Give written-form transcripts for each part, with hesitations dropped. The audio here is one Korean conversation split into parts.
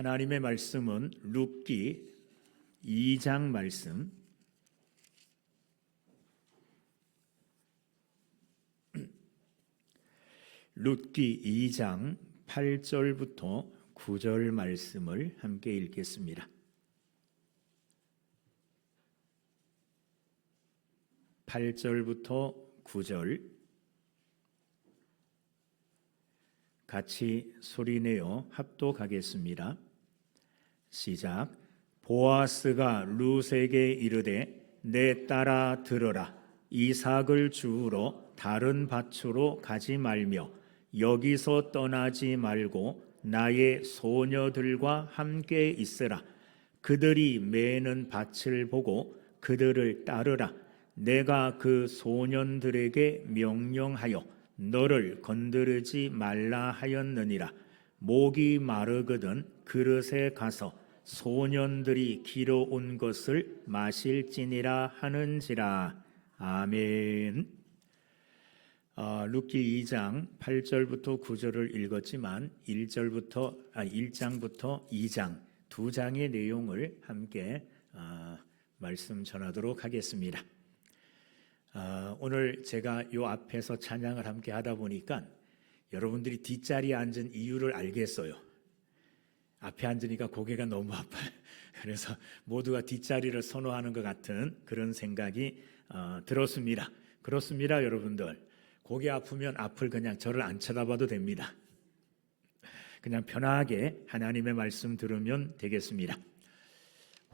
하나님의 말씀은 룻기 2장 말씀, 룻기 2장 8절부터 9절 말씀을 함께 읽겠습니다. 8절부터 9절 같이 소리내어 합독하겠습니다. 시작. 보아스가 룻에게 이르되 내 딸아 들으라. 이삭을 주우러 다른 밭으로 가지 말며 여기서 떠나지 말고 나의 소녀들과 함께 있으라. 그들이 매는 밭을 보고 그들을 따르라. 내가 그 소년들에게 명령하여 너를 건드리지 말라 하였느니라. 목이 마르거든 그릇에 가서 소년들이 길어온 것을 마실지니라 하는지라. 아멘. 룻기 2장 8절부터 9절을 읽었지만 1장부터 2장 두 장의 내용을 함께 말씀 전하도록 하겠습니다. 오늘 제가 요 앞에서 찬양을 함께 하다 보니까 여러분들이 뒷자리에 앉은 이유를 알겠어요. 앞에 앉으니까 고개가 너무 아파요. 그래서 모두가 뒷자리를 선호하는 것 같은 그런 생각이 들었습니다. 그렇습니다, 여러분들. 고개 아프면 앞을 그냥 저를 안 쳐다봐도 됩니다. 그냥 편하게 하나님의 말씀 들으면 되겠습니다.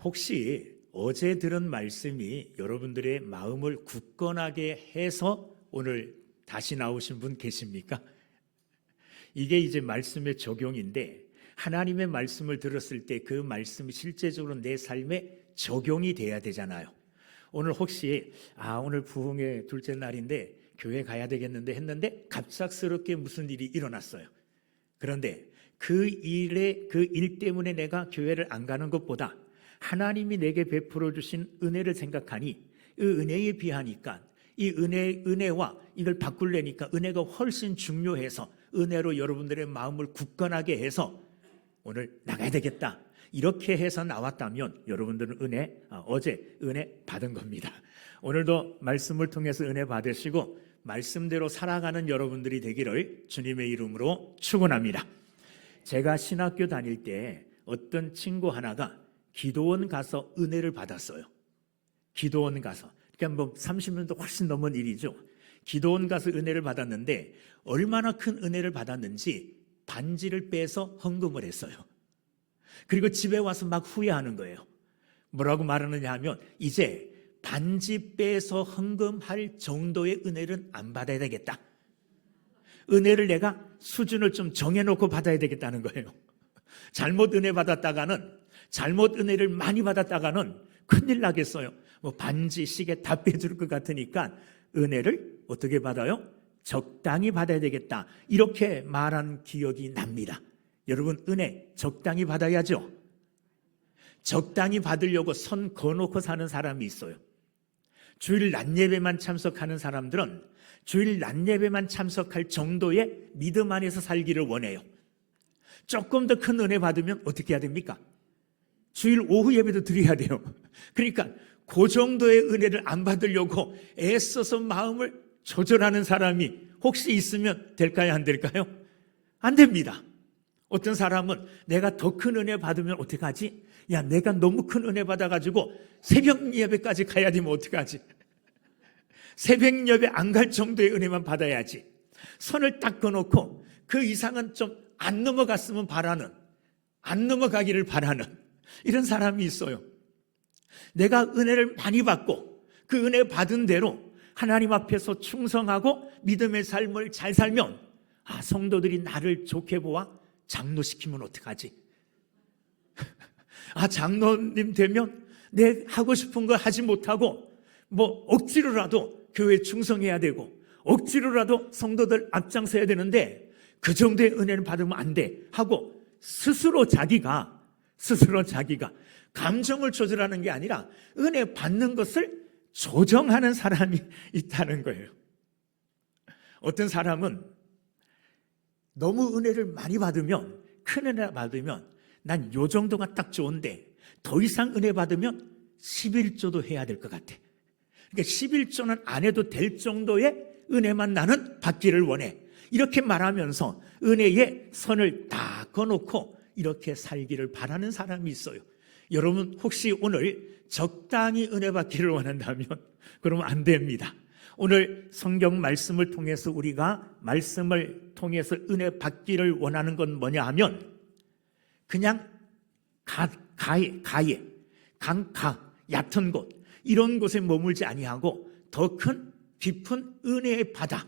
혹시 어제 들은 말씀이 여러분들의 마음을 굳건하게 해서 오늘 다시 나오신 분 계십니까? 이게 이제 말씀의 적용인데, 하나님의 말씀을 들었을 때 그 말씀이 실제적으로 내 삶에 적용이 돼야 되잖아요. 오늘 혹시 오늘 부흥의 둘째 날인데 교회 가야 되겠는데 했는데 갑작스럽게 무슨 일이 일어났어요. 그런데 그 일 때문에 내가 교회를 안 가는 것보다 하나님이 내게 베풀어 주신 은혜를 생각하니 그 은혜에 비하니까 이 은혜와 이걸 바꾸려니까 은혜가 훨씬 중요해서 은혜로 여러분들의 마음을 굳건하게 해서 오늘 나가야 되겠다, 이렇게 해서 나왔다면 여러분들은 어제 은혜 받은 겁니다. 오늘도 말씀을 통해서 은혜 받으시고 말씀대로 살아가는 여러분들이 되기를 주님의 이름으로 축원합니다. 제가 신학교 다닐 때 어떤 친구 하나가 기도원 가서 은혜를 받았어요. 기도원 가서. 그러니까 30년도 훨씬 넘은 일이죠. 기도원 가서 은혜를 받았는데 얼마나 큰 은혜를 받았는지 반지를 빼서 헌금을 했어요. 그리고 집에 와서 막 후회하는 거예요. 뭐라고 말하느냐 하면 이제 반지 빼서 헌금할 정도의 은혜는 안 받아야 되겠다. 은혜를 내가 수준을 좀 정해놓고 받아야 되겠다는 거예요. 잘못 은혜를 많이 받았다가는 큰일 나겠어요. 반지, 시계 다 빼줄 것 같으니까 은혜를 어떻게 받아요? 적당히 받아야 되겠다, 이렇게 말한 기억이 납니다. 여러분, 은혜 적당히 받아야죠. 적당히 받으려고 선 거놓고 사는 사람이 있어요. 주일 낮 예배만 참석하는 사람들은 주일 낮 예배만 참석할 정도의 믿음 안에서 살기를 원해요. 조금 더 큰 은혜 받으면 어떻게 해야 됩니까? 주일 오후 예배도 드려야 돼요. 그러니까 그 정도의 은혜를 안 받으려고 애써서 마음을 조절하는 사람이 혹시 있으면 될까요? 안 될까요? 안 됩니다. 어떤 사람은 내가 더 큰 은혜 받으면 어떡하지? 야, 내가 너무 큰 은혜 받아가지고 새벽 예배까지 가야 되면 어떡하지? 새벽 예배 안 갈 정도의 은혜만 받아야지. 선을 딱 그어놓고 그 이상은 좀 안 넘어갔으면 바라는, 안 넘어가기를 바라는 이런 사람이 있어요. 내가 은혜를 많이 받고 그 은혜 받은 대로 하나님 앞에서 충성하고 믿음의 삶을 잘 살면 성도들이 나를 좋게 보아 장로시키면 어떡하지? 장로님 되면 내 하고 싶은 거 하지 못하고 억지로라도 교회에 충성해야 되고 억지로라도 성도들 앞장서야 되는데 그 정도의 은혜를 받으면 안 돼 하고 스스로 자기가 감정을 조절하는 게 아니라 은혜 받는 것을 조정하는 사람이 있다는 거예요. 어떤 사람은 너무 은혜를 많이 받으면, 큰 은혜 받으면 난 요 정도가 딱 좋은데 더 이상 은혜 받으면 11조도 해야 될 것 같아. 그러니까 11조는 안 해도 될 정도의 은혜만 나는 받기를 원해. 이렇게 말하면서 은혜의 선을 다 꺼놓고 이렇게 살기를 바라는 사람이 있어요. 여러분 혹시 오늘 적당히 은혜 받기를 원한다면 그러면 안 됩니다. 오늘 성경 말씀을 통해서 우리가 말씀을 통해서 은혜 받기를 원하는 건 뭐냐 하면 그냥 가해, 강가, 얕은 곳 이런 곳에 머물지 아니하고 더 큰 깊은 은혜의 바다,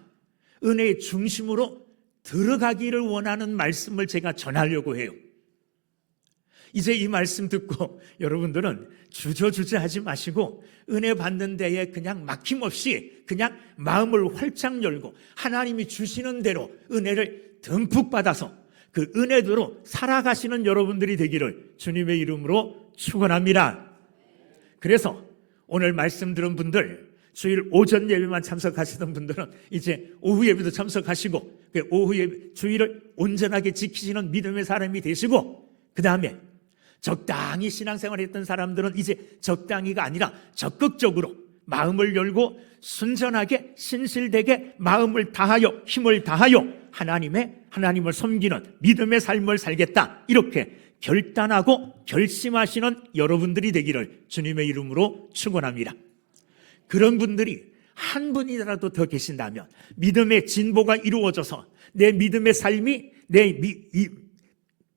은혜의 중심으로 들어가기를 원하는 말씀을 제가 전하려고 해요. 이제 이 말씀 듣고 여러분들은 주저하지 마시고 은혜 받는 데에 그냥 막힘없이 그냥 마음을 활짝 열고 하나님이 주시는 대로 은혜를 듬뿍 받아서 그 은혜대로 살아가시는 여러분들이 되기를 주님의 이름으로 축원합니다. 그래서 오늘 말씀 들은 분들, 주일 오전 예배만 참석하시던 분들은 이제 오후 예배도 참석하시고 오후 예배, 주일을 온전하게 지키시는 믿음의 사람이 되시고 그 다음에 적당히 신앙생활을 했던 사람들은 이제 적당히가 아니라 적극적으로 마음을 열고 순전하게 신실되게 마음을 다하여 힘을 다하여 하나님을 섬기는 믿음의 삶을 살겠다 이렇게 결단하고 결심하시는 여러분들이 되기를 주님의 이름으로 축원합니다. 그런 분들이 한 분이라도 더 계신다면 믿음의 진보가 이루어져서 내 믿음의 삶이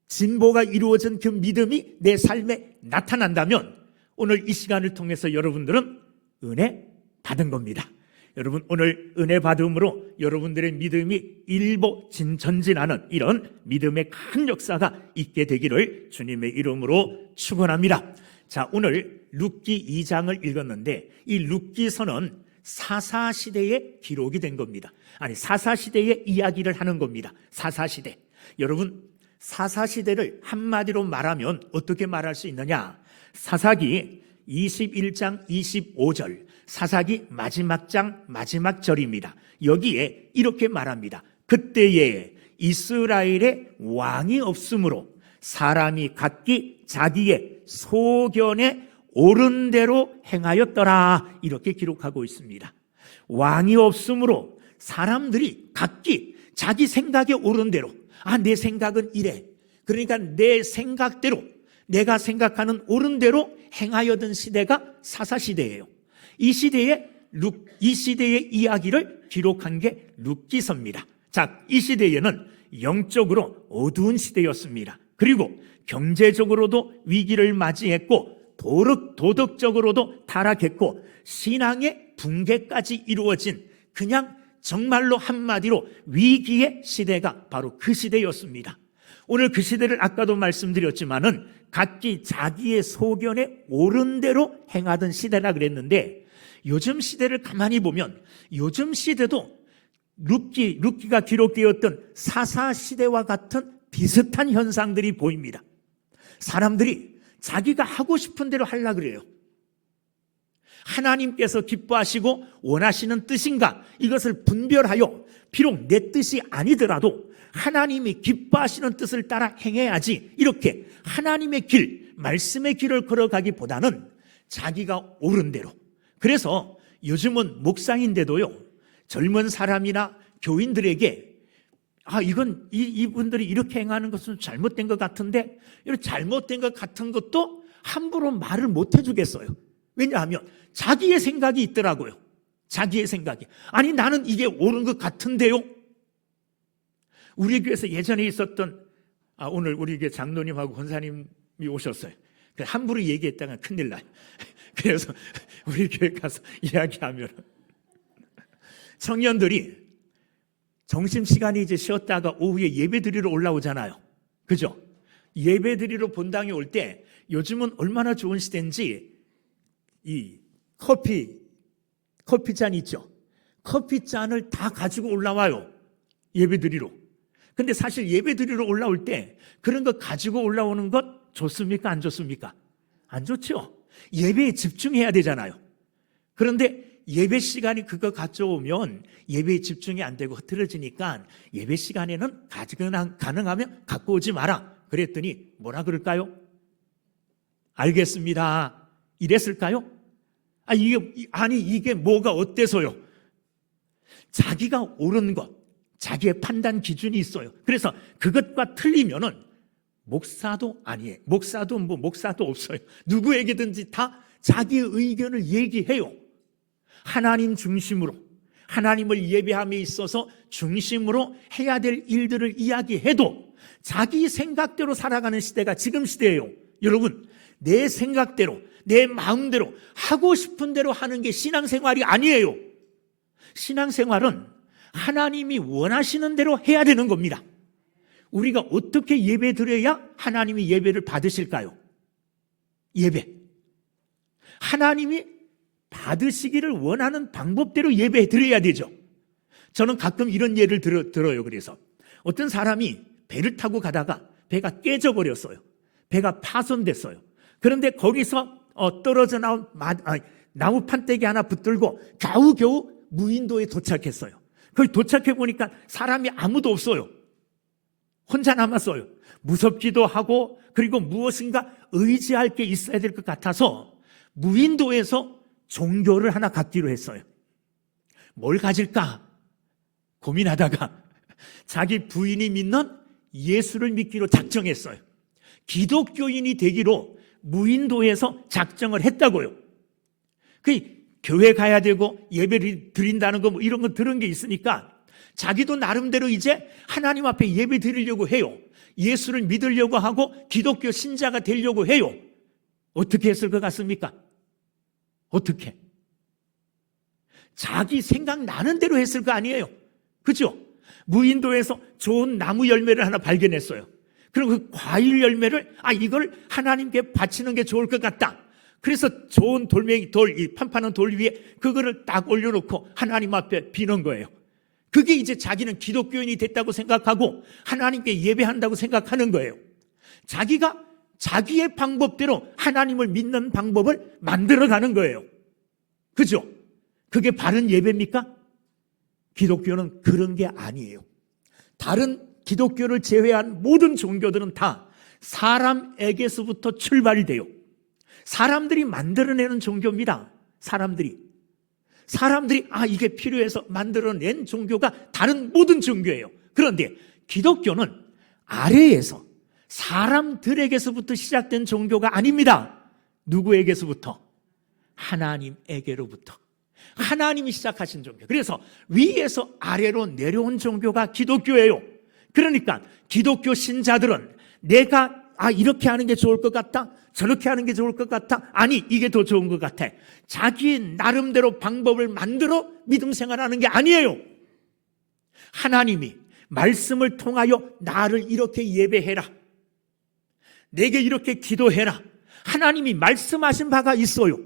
진보가 이루어진 그 믿음이 내 삶에 나타난다면 오늘 이 시간을 통해서 여러분들은 은혜 받은 겁니다. 여러분 오늘 은혜 받음으로 여러분들의 믿음이 일보 전진하는 이런 믿음의 큰 역사가 있게 되기를 주님의 이름으로 축원합니다. 자, 오늘 룻기 2장을 읽었는데 이 룻기서는 사사시대의 기록이 된 겁니다. 아니 사사시대의 이야기를 하는 겁니다. 사사시대. 여러분 사사시대를 한마디로 말하면 어떻게 말할 수 있느냐? 사사기 21장 25절 사사기 마지막 장 마지막 절입니다. 여기에 이렇게 말합니다. 그때에 이스라엘에 왕이 없으므로 사람이 각기 자기의 소견에 옳은 대로 행하였더라 이렇게 기록하고 있습니다. 왕이 없으므로 사람들이 각기 자기 생각에 옳은 대로 내 생각은 이래. 그러니까 내 생각대로 내가 생각하는 옳은 대로 행하여던 시대가 사사시대예요. 이 시대의 이야기를 기록한 게 룻기서입니다. 자, 이 시대에는 영적으로 어두운 시대였습니다. 그리고 경제적으로도 위기를 맞이했고 도덕적으로도 타락했고 신앙의 붕괴까지 이루어진 그냥 정말로 한마디로 위기의 시대가 바로 그 시대였습니다. 오늘 그 시대를 아까도 말씀드렸지만은 각기 자기의 소견에 옳은 대로 행하던 시대라 그랬는데 요즘 시대를 가만히 보면 요즘 시대도 룻기가 기록되었던 사사 시대와 같은 비슷한 현상들이 보입니다. 사람들이 자기가 하고 싶은 대로 하려고 그래요. 하나님께서 기뻐하시고 원하시는 뜻인가 이것을 분별하여 비록 내 뜻이 아니더라도 하나님이 기뻐하시는 뜻을 따라 행해야지 이렇게 하나님의 길, 말씀의 길을 걸어가기보다는 자기가 옳은 대로. 그래서 요즘은 목사인데도요 젊은 사람이나 교인들에게 이분들이 이렇게 행하는 것은 잘못된 것 같은데 이런 잘못된 것 같은 것도 함부로 말을 못 해주겠어요. 왜냐하면 자기의 생각이 있더라고요. 자기의 생각이. 아니 나는 이게 옳은 것 같은데요. 우리 교회에서 예전에 있었던 오늘 우리 교회 장로님하고 권사님이 오셨어요. 함부로 얘기했다가 큰일 나요. 그래서 우리 교회 가서 이야기하면 청년들이 점심시간에 이제 쉬었다가 오후에 예배 드리러 올라오잖아요. 그죠? 예배 드리러 본당에 올 때 요즘은 얼마나 좋은 시대인지 이 커피잔 있죠? 커피잔을 다 가지고 올라와요. 예배 드리러. 근데 사실 예배 드리러 올라올 때 그런 거 가지고 올라오는 것 좋습니까? 안 좋습니까? 안 좋죠? 예배에 집중해야 되잖아요. 그런데 예배 시간이 그거 가져오면 예배에 집중이 안 되고 흐트러지니까 예배 시간에는 가능하면 갖고 오지 마라. 그랬더니 뭐라 그럴까요? 알겠습니다. 이랬을까요? 이게 뭐가 어때서요? 자기가 옳은 것, 자기의 판단 기준이 있어요. 그래서 그것과 틀리면은 목사도 아니에요. 목사도 없어요. 누구에게든지 다 자기의 의견을 얘기해요. 하나님 중심으로, 하나님을 예배함에 있어서 중심으로 해야 될 일들을 이야기해도 자기 생각대로 살아가는 시대가 지금 시대예요. 여러분, 내 생각대로, 내 마음대로 하고 싶은 대로 하는 게 신앙생활이 아니에요. 신앙생활은 하나님이 원하시는 대로 해야 되는 겁니다. 우리가 어떻게 예배 드려야 하나님이 예배를 받으실까요? 예배. 하나님이 받으시기를 원하는 방법대로 예배 드려야 되죠. 저는 가끔 이런 예를 들어요. 그래서 어떤 사람이 배를 타고 가다가 배가 깨져버렸어요. 배가 파손됐어요. 그런데 거기서 떨어져 나온 나무 판때기 하나 붙들고 겨우겨우 무인도에 도착했어요. 거기 도착해 보니까 사람이 아무도 없어요. 혼자 남았어요. 무섭기도 하고, 그리고 무엇인가 의지할 게 있어야 될 것 같아서 무인도에서 종교를 하나 갖기로 했어요. 뭘 가질까 고민하다가 자기 부인이 믿는 예수를 믿기로 작정했어요. 기독교인이 되기로 무인도에서 작정을 했다고요. 교회 가야 되고 예배를 드린다는 거 이런 거 들은 게 있으니까 자기도 나름대로 이제 하나님 앞에 예배 드리려고 해요. 예수를 믿으려고 하고 기독교 신자가 되려고 해요. 어떻게 했을 것 같습니까? 어떻게? 자기 생각나는 대로 했을 거 아니에요. 그죠? 무인도에서 좋은 나무 열매를 하나 발견했어요. 그리고 그 과일 열매를 이걸 하나님께 바치는 게 좋을 것 같다. 그래서 좋은 이 판판한 돌 위에 그거를 딱 올려놓고 하나님 앞에 비는 거예요. 그게 이제 자기는 기독교인이 됐다고 생각하고 하나님께 예배한다고 생각하는 거예요. 자기가 자기의 방법대로 하나님을 믿는 방법을 만들어가는 거예요. 그죠? 그게 바른 예배입니까? 기독교는 그런 게 아니에요. 다른 기독교를 제외한 모든 종교들은 다 사람에게서부터 출발이 돼요. 사람들이 만들어내는 종교입니다. 사람들이 이게 필요해서 만들어낸 종교가 다른 모든 종교예요. 그런데 기독교는 아래에서 사람들에게서부터 시작된 종교가 아닙니다. 누구에게서부터? 하나님에게로부터. 하나님이 시작하신 종교. 그래서 위에서 아래로 내려온 종교가 기독교예요. 그러니까 기독교 신자들은 내가 이렇게 하는 게 좋을 것 같다, 저렇게 하는 게 좋을 것 같아, 이게 더 좋은 것 같아, 자기 나름대로 방법을 만들어 믿음 생활하는 게 아니에요. 하나님이 말씀을 통하여 나를 이렇게 예배해라, 내게 이렇게 기도해라, 하나님이 말씀하신 바가 있어요.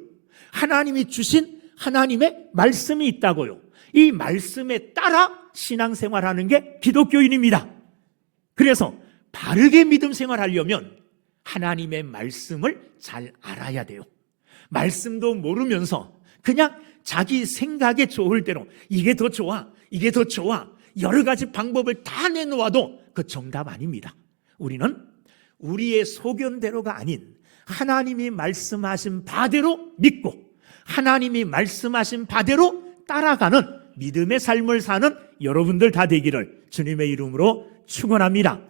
하나님이 주신 하나님의 말씀이 있다고요. 이 말씀에 따라 신앙생활하는 게 기독교인입니다. 그래서 바르게 믿음 생활하려면 하나님의 말씀을 잘 알아야 돼요. 말씀도 모르면서 그냥 자기 생각에 좋을 대로 이게 더 좋아, 이게 더 좋아, 여러 가지 방법을 다 내놓아도 그 정답 아닙니다. 우리는 우리의 소견대로가 아닌 하나님이 말씀하신 바대로 믿고 하나님이 말씀하신 바대로 따라가는 믿음의 삶을 사는 여러분들 다 되기를 주님의 이름으로 축원합니다.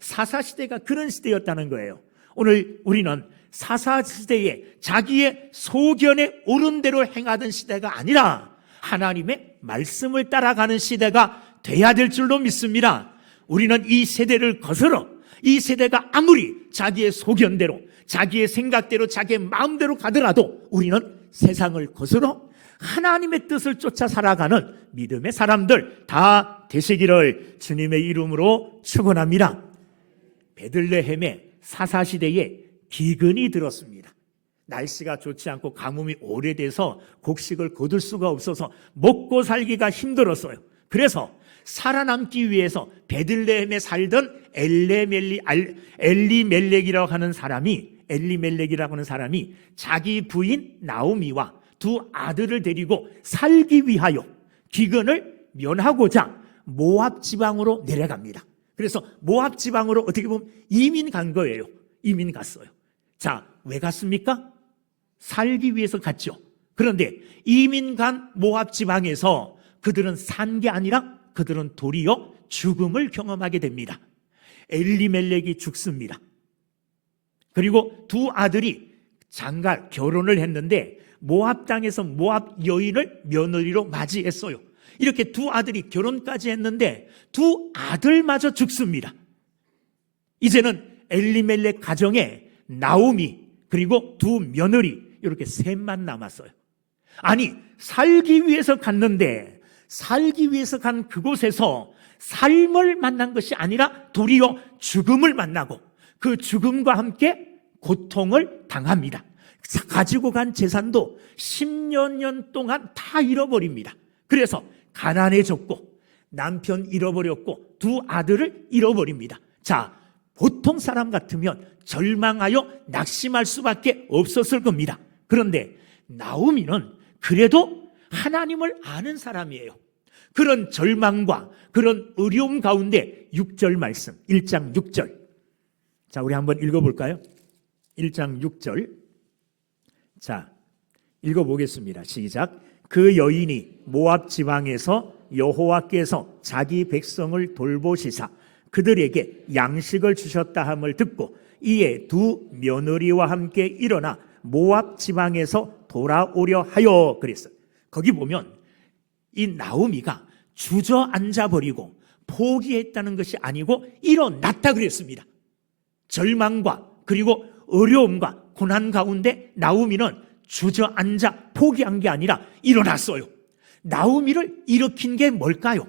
사사시대가 그런 시대였다는 거예요. 오늘 우리는 사사시대에 자기의 소견에 옳은 대로 행하던 시대가 아니라 하나님의 말씀을 따라가는 시대가 돼야 될 줄로 믿습니다. 우리는 이 세대를 거슬러 이 세대가 아무리 자기의 소견대로 자기의 생각대로 자기의 마음대로 가더라도 우리는 세상을 거슬러 하나님의 뜻을 쫓아 살아가는 믿음의 사람들 다 되시기를 주님의 이름으로 축원합니다. 베들레헴의 사사시대에 기근이 들었습니다. 날씨가 좋지 않고 가뭄이 오래돼서 곡식을 거둘 수가 없어서 먹고 살기가 힘들었어요. 그래서 살아남기 위해서 베들레헴에 살던 엘리멜렉이라고 하는 사람이 자기 부인 나오미와 두 아들을 데리고 살기 위하여 기근을 면하고자 모압 지방으로 내려갑니다. 그래서 모압 지방으로 어떻게 보면 이민 간 거예요. 이민 갔어요. 자, 왜 갔습니까? 살기 위해서 갔죠. 그런데 이민 간 모압 지방에서 그들은 산 게 아니라 그들은 도리어 죽음을 경험하게 됩니다. 엘리멜렉이 죽습니다. 그리고 두 아들이 장가 결혼을 했는데 모압 땅에서 모압 여인을 며느리로 맞이했어요. 이렇게 두 아들이 결혼까지 했는데 두 아들마저 죽습니다. 이제는 엘리멜렉 가정에 나오미 그리고 두 며느리 이렇게 셋만 남았어요. 아니, 살기 위해서 갔는데 살기 위해서 간 그곳에서 삶을 만난 것이 아니라 도리어 죽음을 만나고 그 죽음과 함께 고통을 당합니다. 가지고 간 재산도 10여 년 동안 다 잃어버립니다. 그래서 가난해졌고 남편 잃어버렸고 두 아들을 잃어버립니다. 자, 보통 사람 같으면 절망하여 낙심할 수밖에 없었을 겁니다. 그런데 나오미는 그래도 하나님을 아는 사람이에요. 그런 절망과 그런 어려움 가운데 6절 말씀, 1장 6절. 자, 우리 한번 읽어볼까요? 1장 6절. 자, 읽어보겠습니다. 시작. 그 여인이 모압 지방에서 여호와께서 자기 백성을 돌보시사 그들에게 양식을 주셨다 함을 듣고 이에 두 며느리와 함께 일어나 모압 지방에서 돌아오려 하여 그랬어요. 거기 보면 이 나오미가 주저앉아 버리고 포기했다는 것이 아니고 일어났다 그랬습니다. 절망과 그리고 어려움과 고난 가운데 나오미는 주저앉아 포기한 게 아니라 일어났어요. 나오미를 일으킨 게 뭘까요?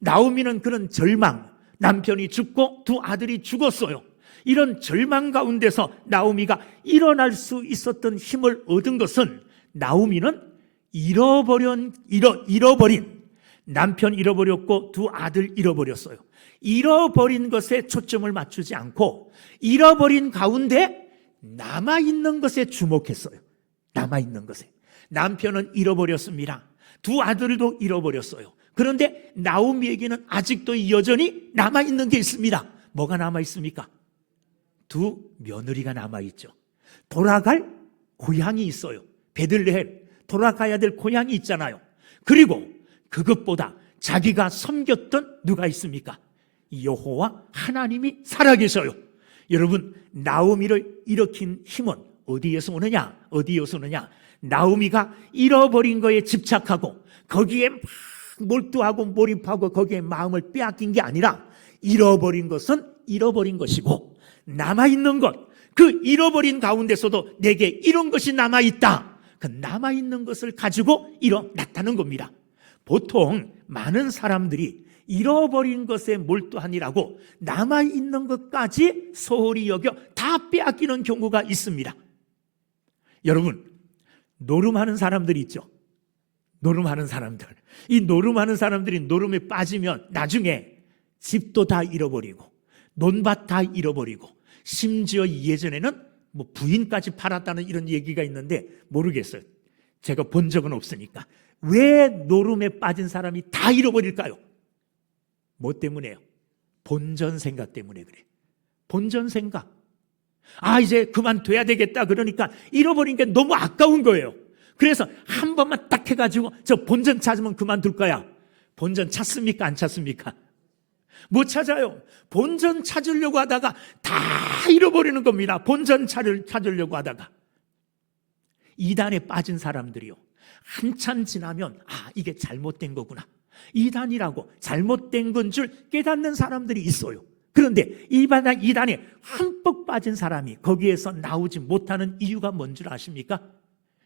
나오미는 그런 절망, 남편이 죽고 두 아들이 죽었어요. 이런 절망 가운데서 나오미가 일어날 수 있었던 힘을 얻은 것은 나오미는 잃어버린 남편 잃어버렸고 두 아들 잃어버렸어요. 잃어버린 것에 초점을 맞추지 않고 잃어버린 가운데 남아있는 것에 주목했어요. 남아있는 것에. 남편은 잃어버렸습니다. 두 아들도 잃어버렸어요. 그런데 나오미에게는 아직도 여전히 남아있는 게 있습니다. 뭐가 남아있습니까? 두 며느리가 남아있죠. 돌아갈 고향이 있어요. 베들레헴, 돌아가야 될 고향이 있잖아요. 그리고 그것보다 자기가 섬겼던 누가 있습니까? 여호와 하나님이 살아계셔요. 여러분, 나오미를 일으킨 힘은 어디에서 오느냐? 어디에서 오느냐? 나오미가 잃어버린 거에 집착하고 거기에 막 몰두하고 몰입하고 거기에 마음을 빼앗긴 게 아니라 잃어버린 것은 잃어버린 것이고 남아있는 것, 그 잃어버린 가운데서도 내게 이런 것이 남아있다. 그 남아있는 것을 가지고 일어났다는 겁니다. 보통 많은 사람들이 잃어버린 것에 몰두하니라고 남아있는 것까지 소홀히 여겨 다 빼앗기는 경우가 있습니다. 여러분, 노름하는 사람들이 있죠. 노름하는 사람들. 이 노름하는 사람들이 노름에 빠지면 나중에 집도 다 잃어버리고 논밭 다 잃어버리고 심지어 예전에는 뭐 부인까지 팔았다는 이런 얘기가 있는데 모르겠어요. 제가 본 적은 없으니까. 왜 노름에 빠진 사람이 다 잃어버릴까요? 뭐 때문에요? 본전 생각 때문에 그래. 본전 생각. 아, 이제 그만둬야 되겠다 그러니까 잃어버린 게 너무 아까운 거예요. 그래서 한 번만 딱 해가지고 저 본전 찾으면 그만둘 거야. 본전 찾습니까? 안 찾습니까? 못 찾아요. 본전 찾으려고 하다가 다 잃어버리는 겁니다. 본전 찾으려고 하다가. 이단에 빠진 사람들이요, 한참 지나면 아, 이게 잘못된 거구나, 이단이라고 잘못된 건 줄 깨닫는 사람들이 있어요. 그런데 이단에 흠뻑 빠진 사람이 거기에서 나오지 못하는 이유가 뭔 줄 아십니까?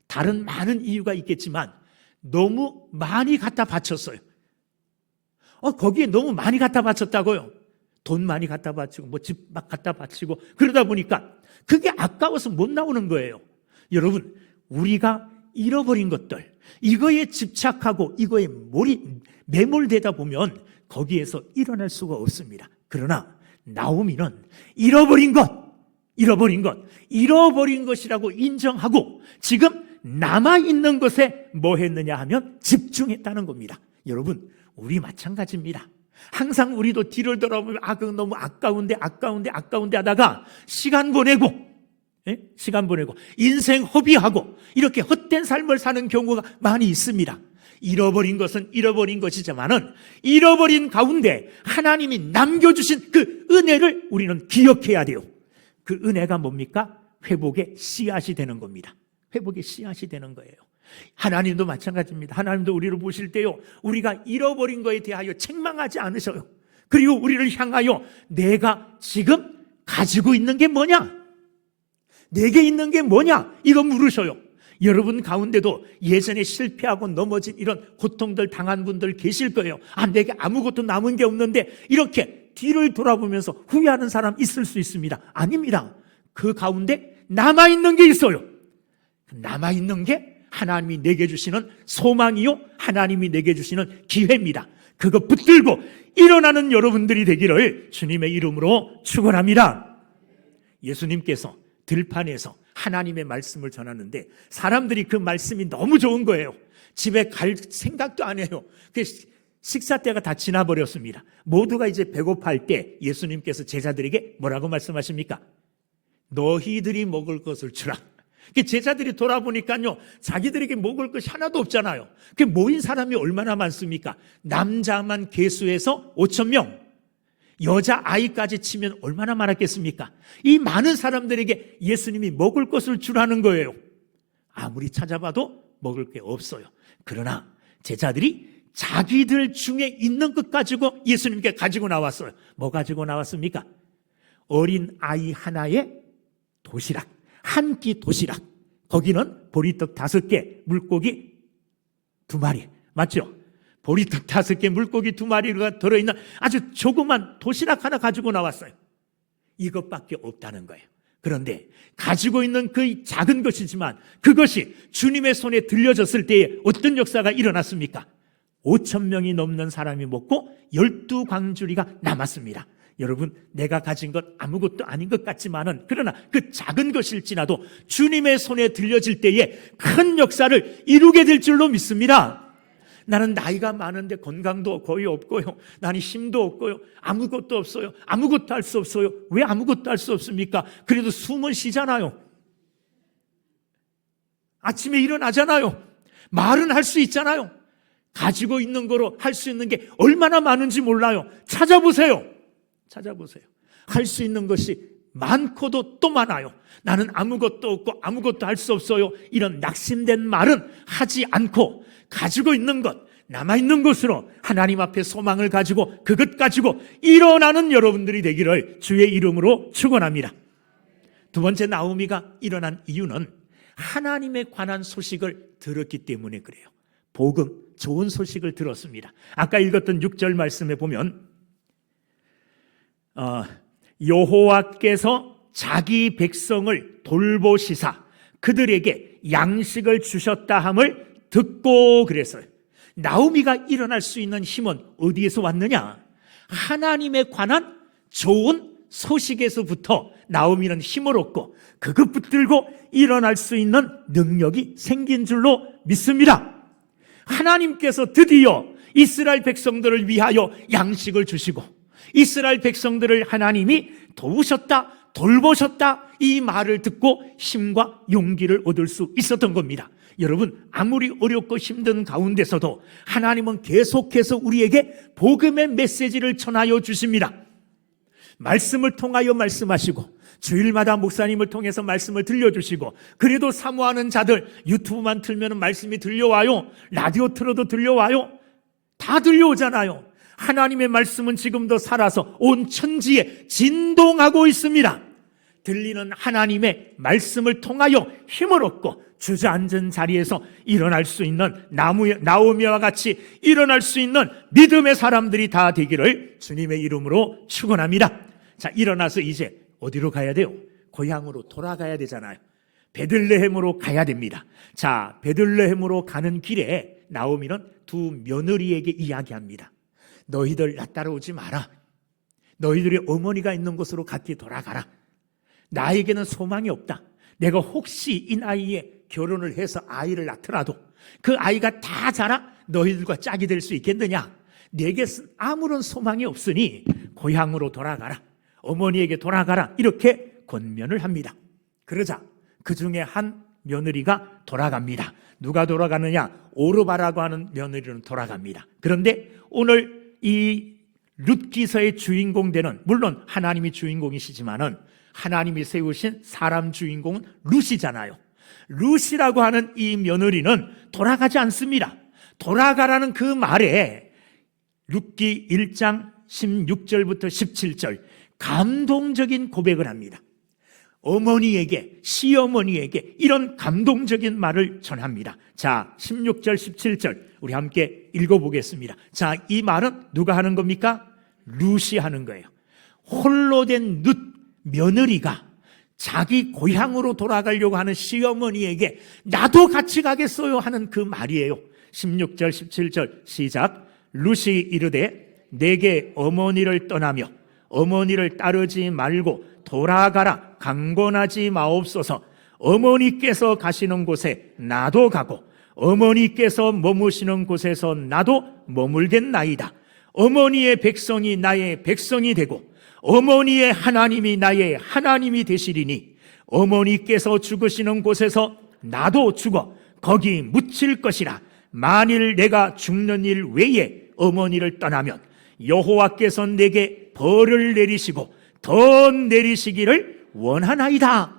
다른 많은 이유가 있겠지만 너무 많이 갖다 바쳤어요. 거기에 너무 많이 갖다 바쳤다고요. 돈 많이 갖다 바치고 뭐 집 막 갖다 바치고 그러다 보니까 그게 아까워서 못 나오는 거예요. 여러분, 우리가 잃어버린 것들, 이거에 집착하고 이거에 매몰되다 보면 거기에서 일어날 수가 없습니다. 그러나 나오미는 잃어버린 것이라고 인정하고 지금 남아있는 것에 뭐 했느냐 하면 집중했다는 겁니다. 여러분, 우리 마찬가지입니다. 항상 우리도 뒤를 돌아보면 그거 너무 아까운데 하다가 시간 보내고 인생 허비하고 이렇게 헛된 삶을 사는 경우가 많이 있습니다. 잃어버린 것은 잃어버린 것이지만은 잃어버린 가운데 하나님이 남겨주신 그 은혜를 우리는 기억해야 돼요. 그 은혜가 뭡니까? 회복의 씨앗이 되는 겁니다. 회복의 씨앗이 되는 거예요. 하나님도 마찬가지입니다. 하나님도 우리를 보실 때요, 우리가 잃어버린 것에 대하여 책망하지 않으셔요. 그리고 우리를 향하여 내가 지금 가지고 있는 게 뭐냐? 내게 있는 게 뭐냐? 이거 물으셔요. 여러분 가운데도 예전에 실패하고 넘어진 이런 고통들 당한 분들 계실 거예요. 내게 아무것도 남은 게 없는데 이렇게 뒤를 돌아보면서 후회하는 사람 있을 수 있습니다. 아닙니다. 그 가운데 남아있는 게 있어요. 남아있는 게 하나님이 내게 주시는 소망이요, 하나님이 내게 주시는 기회입니다. 그거 붙들고 일어나는 여러분들이 되기를 주님의 이름으로 축원합니다. 예수님께서 들판에서 하나님의 말씀을 전하는데 사람들이 그 말씀이 너무 좋은 거예요. 집에 갈 생각도 안 해요. 식사 때가 다 지나버렸습니다. 모두가 이제 배고파할 때 예수님께서 제자들에게 뭐라고 말씀하십니까? 너희들이 먹을 것을 주라. 제자들이 돌아보니까요, 자기들에게 먹을 것이 하나도 없잖아요. 모인 사람이 얼마나 많습니까? 남자만 계수해서 5,000명, 여자아이까지 치면 얼마나 많았겠습니까? 이 많은 사람들에게 예수님이 먹을 것을 주라는 거예요. 아무리 찾아봐도 먹을 게 없어요. 그러나 제자들이 자기들 중에 있는 것 가지고 예수님께 가지고 나왔어요. 뭐 가지고 나왔습니까? 어린 아이 하나에 도시락, 한 끼 도시락. 거기는 보리떡 5개, 물고기 2마리. 맞죠? 보리떡 5개, 물고기 2마리가 들어있는 아주 조그만 도시락 하나 가지고 나왔어요. 이것밖에 없다는 거예요. 그런데 가지고 있는 그 작은 것이지만 그것이 주님의 손에 들려졌을 때에 어떤 역사가 일어났습니까? 5,000명이 넘는 사람이 먹고 12광주리가 남았습니다. 여러분, 내가 가진 것 아무것도 아닌 것 같지만은, 그러나 그 작은 것일지라도 주님의 손에 들려질 때에 큰 역사를 이루게 될 줄로 믿습니다. 나는 나이가 많은데 건강도 거의 없고요, 나는 힘도 없고요, 아무것도 없어요, 아무것도 할 수 없어요. 왜 아무것도 할 수 없습니까? 그래도 숨은 쉬잖아요. 아침에 일어나잖아요. 말은 할 수 있잖아요. 가지고 있는 거로 할 수 있는 게 얼마나 많은지 몰라요. 찾아보세요. 할 수 있는 것이 많고도 또 많아요. 나는 아무것도 없고 아무것도 할 수 없어요, 이런 낙심된 말은 하지 않고 가지고 있는 것, 남아있는 것으로 하나님 앞에 소망을 가지고 그것 가지고 일어나는 여러분들이 되기를 주의 이름으로 축원합니다. 두 번째, 나오미가 일어난 이유는 하나님에 관한 소식을 들었기 때문에 그래요. 복음, 좋은 소식을 들었습니다. 아까 읽었던 6절 말씀에 보면 여호와께서 자기 백성을 돌보시사 그들에게 양식을 주셨다 함을 듣고 그랬어요. 나오미가 일어날 수 있는 힘은 어디에서 왔느냐? 하나님에 관한 좋은 소식에서부터 나오미는 힘을 얻고 그것 붙들고 일어날 수 있는 능력이 생긴 줄로 믿습니다. 하나님께서 드디어 이스라엘 백성들을 위하여 양식을 주시고 이스라엘 백성들을 하나님이 도우셨다, 돌보셨다, 이 말을 듣고 힘과 용기를 얻을 수 있었던 겁니다. 여러분, 아무리 어렵고 힘든 가운데서도 하나님은 계속해서 우리에게 복음의 메시지를 전하여 주십니다. 말씀을 통하여 말씀하시고 주일마다 목사님을 통해서 말씀을 들려주시고, 그래도 사모하는 자들 유튜브만 틀면 말씀이 들려와요. 라디오 틀어도 들려와요. 다 들려오잖아요. 하나님의 말씀은 지금도 살아서 온 천지에 진동하고 있습니다. 들리는 하나님의 말씀을 통하여 힘을 얻고 주저앉은 자리에서 일어날 수 있는 나오미와 같이 일어날 수 있는 믿음의 사람들이 다 되기를 주님의 이름으로 축원합니다. 자, 일어나서 이제 어디로 가야 돼요? 고향으로 돌아가야 되잖아요. 베들레헴으로 가야 됩니다. 자, 베들레헴으로 가는 길에 나오미는 두 며느리에게 이야기합니다. 너희들 나 따라오지 마라. 너희들의 어머니가 있는 곳으로 같이 돌아가라. 나에게는 소망이 없다. 내가 혹시 이 나이에 결혼을 해서 아이를 낳더라도 그 아이가 다 자라 너희들과 짝이 될 수 있겠느냐? 내게 아무런 소망이 없으니 고향으로 돌아가라, 어머니에게 돌아가라, 이렇게 권면을 합니다. 그러자 그 중에 한 며느리가 돌아갑니다. 누가 돌아가느냐? 오르바라고 하는 며느리는 돌아갑니다. 그런데 오늘 이 룻기서의 주인공 되는, 물론 하나님이 주인공이시지만은 하나님이 세우신 사람 주인공은 룻이잖아요. 룻이라고 하는 이 며느리는 돌아가지 않습니다. 돌아가라는 그 말에 룻기 1장 16절부터 17절 감동적인 고백을 합니다. 어머니에게, 시어머니에게 이런 감동적인 말을 전합니다. 자, 16절 17절 우리 함께 읽어보겠습니다. 자, 이 말은 누가 하는 겁니까? 룻이 하는 거예요. 홀로 된 룻 며느리가 자기 고향으로 돌아가려고 하는 시어머니에게 나도 같이 가겠어요 하는 그 말이에요. 16절 17절 시작. 룻이 이르되 내게 어머니를 떠나며 어머니를 따르지 말고 돌아가라 강권하지 마옵소서. 어머니께서 가시는 곳에 나도 가고 어머니께서 머무시는 곳에서 나도 머물겠나이다. 어머니의 백성이 나의 백성이 되고 어머니의 하나님이 나의 하나님이 되시리니 어머니께서 죽으시는 곳에서 나도 죽어 거기 묻힐 것이라. 만일 내가 죽는 일 외에 어머니를 떠나면 여호와께서 내게 벌을 내리시고 더 내리시기를 원하나이다.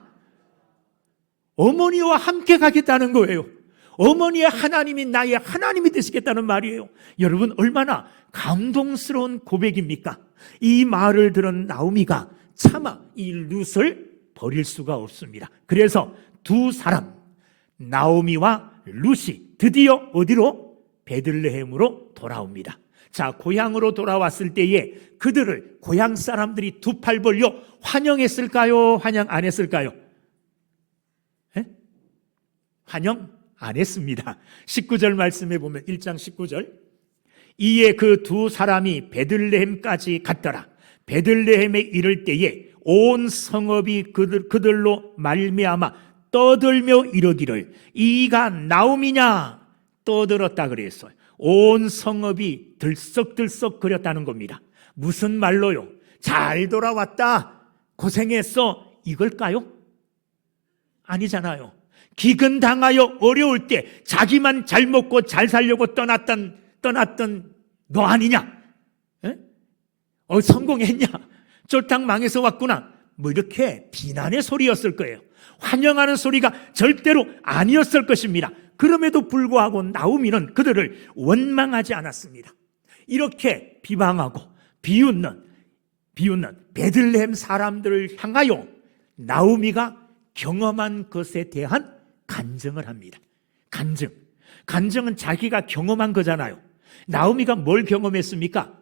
어머니와 함께 가겠다는 거예요. 어머니의 하나님이 나의 하나님이 되시겠다는 말이에요. 여러분, 얼마나 감동스러운 고백입니까? 이 말을 들은 나오미가 차마 이 룻을 버릴 수가 없습니다. 그래서 두 사람, 나오미와 룻이 드디어 어디로? 베들레헴으로 돌아옵니다. 자, 고향으로 돌아왔을 때에 그들을 고향 사람들이 두 팔 벌려 환영했을까요? 환영 안 했을까요? 환영 안 했습니다. 19절 말씀에 보면 1장 19절 이에 그 두 사람이 베들레헴까지 갔더라. 베들레헴에 이를 때에 온 성읍이 그들로 말미암아 떠들며 이르기를 이가 나오미냐? 떠들었다 그랬어요. 온 성읍이 들썩들썩 거렸다는 겁니다. 무슨 말로요? 잘 돌아왔다, 고생했어, 이걸까요? 아니잖아요. 기근당하여 어려울 때 자기만 잘 먹고 잘 살려고 떠났던 너 아니냐? 성공했냐? 쫄딱 망해서 왔구나. 뭐 이렇게 비난의 소리였을 거예요. 환영하는 소리가 절대로 아니었을 것입니다. 그럼에도 불구하고 나오미는 그들을 원망하지 않았습니다. 이렇게 비방하고 비웃는 베들레헴 사람들을 향하여 나오미가 경험한 것에 대한 간증을 합니다. 간증은 자기가 경험한 거잖아요. 나오미가 뭘 경험했습니까?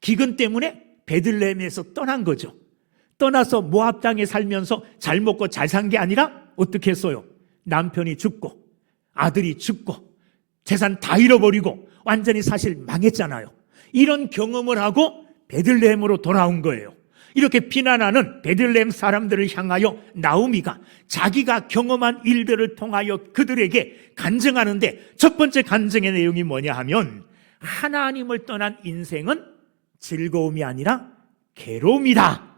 기근 때문에 베들레헴에서 떠난 거죠. 떠나서 모압 땅에 살면서 잘 먹고 잘 산 게 아니라 어떻게 했어요? 남편이 죽고 아들이 죽고 재산 다 잃어버리고 완전히 사실 망했잖아요. 이런 경험을 하고 베들레헴으로 돌아온 거예요. 이렇게 비난하는 베들레헴 사람들을 향하여 나오미가 자기가 경험한 일들을 통하여 그들에게 간증하는데, 첫 번째 간증의 내용이 뭐냐 하면 하나님을 떠난 인생은 즐거움이 아니라 괴로움이다.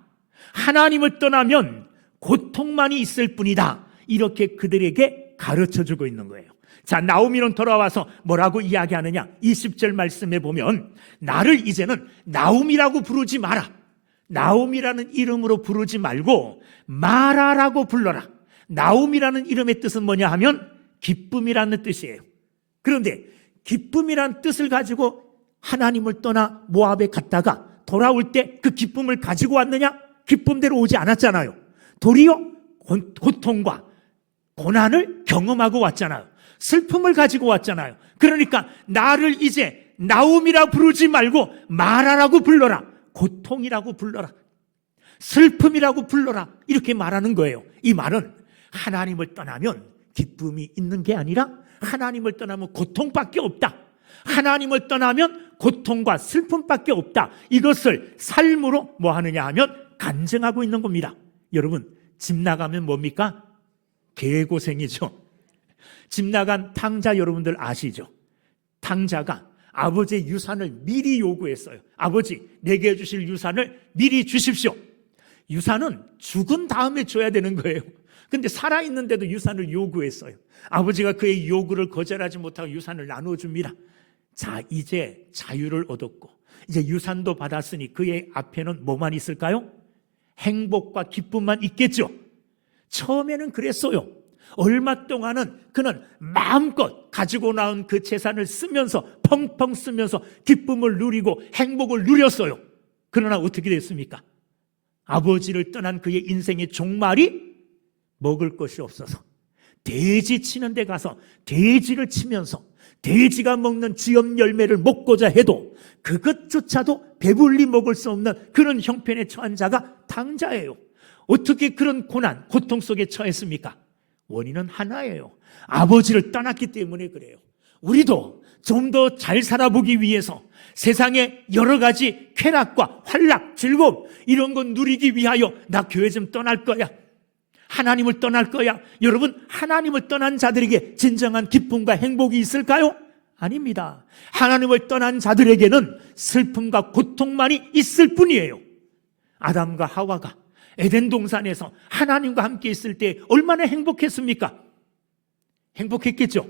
하나님을 떠나면 고통만이 있을 뿐이다. 이렇게 그들에게 가르쳐주고 있는 거예요. 자, 나오미는 돌아와서 뭐라고 이야기하느냐? 20절 말씀에 보면 나를 이제는 나오미라고 부르지 마라. 나오미라는 이름으로 부르지 말고 마라라고 불러라. 나오미라는 이름의 뜻은 뭐냐 하면 기쁨이라는 뜻이에요. 그런데 기쁨이라는 뜻을 가지고 하나님을 떠나 모압에 갔다가 돌아올 때 그 기쁨을 가지고 왔느냐? 기쁨대로 오지 않았잖아요. 도리어 고통과 고난을 경험하고 왔잖아요. 슬픔을 가지고 왔잖아요. 그러니까 나를 이제 나오미라 부르지 말고 마라라고 불러라. 고통이라고 불러라. 슬픔이라고 불러라. 이렇게 말하는 거예요. 이 말은 하나님을 떠나면 기쁨이 있는 게 아니라 하나님을 떠나면 고통밖에 없다. 하나님을 떠나면 고통과 슬픔밖에 없다. 이것을 삶으로 뭐 하느냐 하면 간증하고 있는 겁니다. 여러분, 집 나가면 뭡니까? 개고생이죠. 집 나간 탕자 여러분들 아시죠? 탕자가 아버지의 유산을 미리 요구했어요. 아버지, 내게 주실 유산을 미리 주십시오. 유산은 죽은 다음에 줘야 되는 거예요. 근데 살아있는데도 유산을 요구했어요. 아버지가 그의 요구를 거절하지 못하고 유산을 나눠줍니다. 자, 이제 자유를 얻었고 이제 유산도 받았으니 그의 앞에는 뭐만 있을까요? 행복과 기쁨만 있겠죠. 처음에는 그랬어요. 얼마 동안은 그는 마음껏 가지고 나온 그 재산을 쓰면서 펑펑 쓰면서 기쁨을 누리고 행복을 누렸어요. 그러나 어떻게 됐습니까? 아버지를 떠난 그의 인생의 종말이 먹을 것이 없어서 돼지 치는 데 가서 돼지를 치면서 돼지가 먹는 쥐염 열매를 먹고자 해도 그것조차도 배불리 먹을 수 없는 그런 형편에 처한 자가 당자예요. 어떻게 그런 고난, 고통 속에 처했습니까? 원인은 하나예요. 아버지를 떠났기 때문에 그래요. 우리도 좀 더 잘 살아보기 위해서 세상의 여러 가지 쾌락과 환락, 즐거움 이런 건 누리기 위하여 나 교회 좀 떠날 거야. 하나님을 떠날 거야. 여러분, 하나님을 떠난 자들에게 진정한 기쁨과 행복이 있을까요? 아닙니다. 하나님을 떠난 자들에게는 슬픔과 고통만이 있을 뿐이에요. 아담과 하와가 에덴 동산에서 하나님과 함께 있을 때 얼마나 행복했습니까? 행복했겠죠?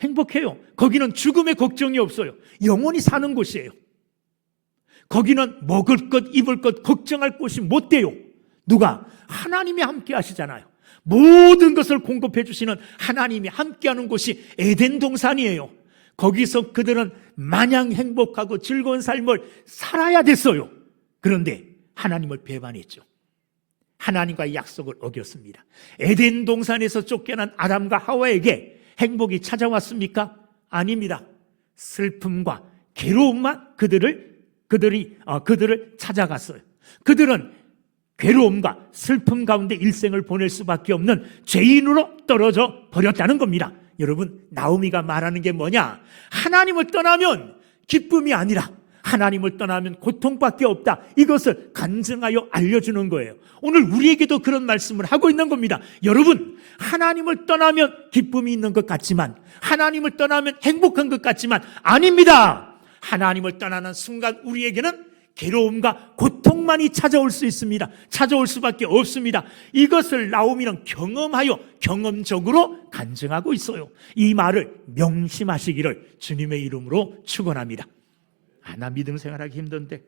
행복해요. 거기는 죽음의 걱정이 없어요. 영원히 사는 곳이에요. 거기는 먹을 것, 입을 것 걱정할 곳이 못 돼요. 누가? 하나님이 함께 하시잖아요. 모든 것을 공급해 주시는 하나님이 함께하는 곳이 에덴 동산이에요. 거기서 그들은 마냥 행복하고 즐거운 삶을 살아야 됐어요. 그런데 하나님을 배반했죠. 하나님과의 약속을 어겼습니다. 에덴 동산에서 쫓겨난 아담과 하와에게 행복이 찾아왔습니까? 아닙니다. 슬픔과 괴로움만 그들을 찾아갔어요. 그들은 괴로움과 슬픔 가운데 일생을 보낼 수밖에 없는 죄인으로 떨어져 버렸다는 겁니다. 여러분, 나오미가 말하는 게 뭐냐? 하나님을 떠나면 기쁨이 아니라 하나님을 떠나면 고통밖에 없다. 이것을 간증하여 알려주는 거예요. 오늘 우리에게도 그런 말씀을 하고 있는 겁니다. 여러분, 하나님을 떠나면 기쁨이 있는 것 같지만, 하나님을 떠나면 행복한 것 같지만 아닙니다. 하나님을 떠나는 순간 우리에게는 괴로움과 고통만이 찾아올 수 있습니다. 찾아올 수밖에 없습니다. 이것을 나오미는 경험하여 경험적으로 간증하고 있어요. 이 말을 명심하시기를 주님의 이름으로 축원합니다. 나 믿음 생활하기 힘든데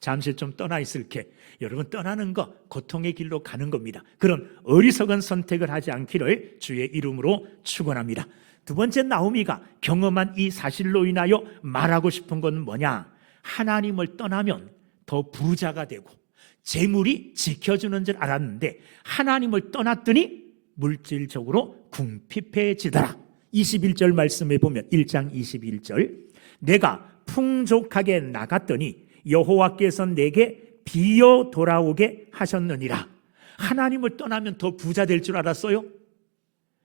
잠시 좀 떠나 있을게. 여러분, 떠나는 거 고통의 길로 가는 겁니다. 그런 어리석은 선택을 하지 않기를 주의 이름으로 축원합니다. 두 번째, 나오미가 경험한 이 사실로 인하여 말하고 싶은 건 뭐냐? 하나님을 떠나면 더 부자가 되고 재물이 지켜주는 줄 알았는데 하나님을 떠났더니 물질적으로 궁핍해지더라. 21절 말씀에 보면 1장 21절, 내가 풍족하게 나갔더니 여호와께서 내게 비어 돌아오게 하셨느니라. 하나님을 떠나면 더 부자 될 줄 알았어요?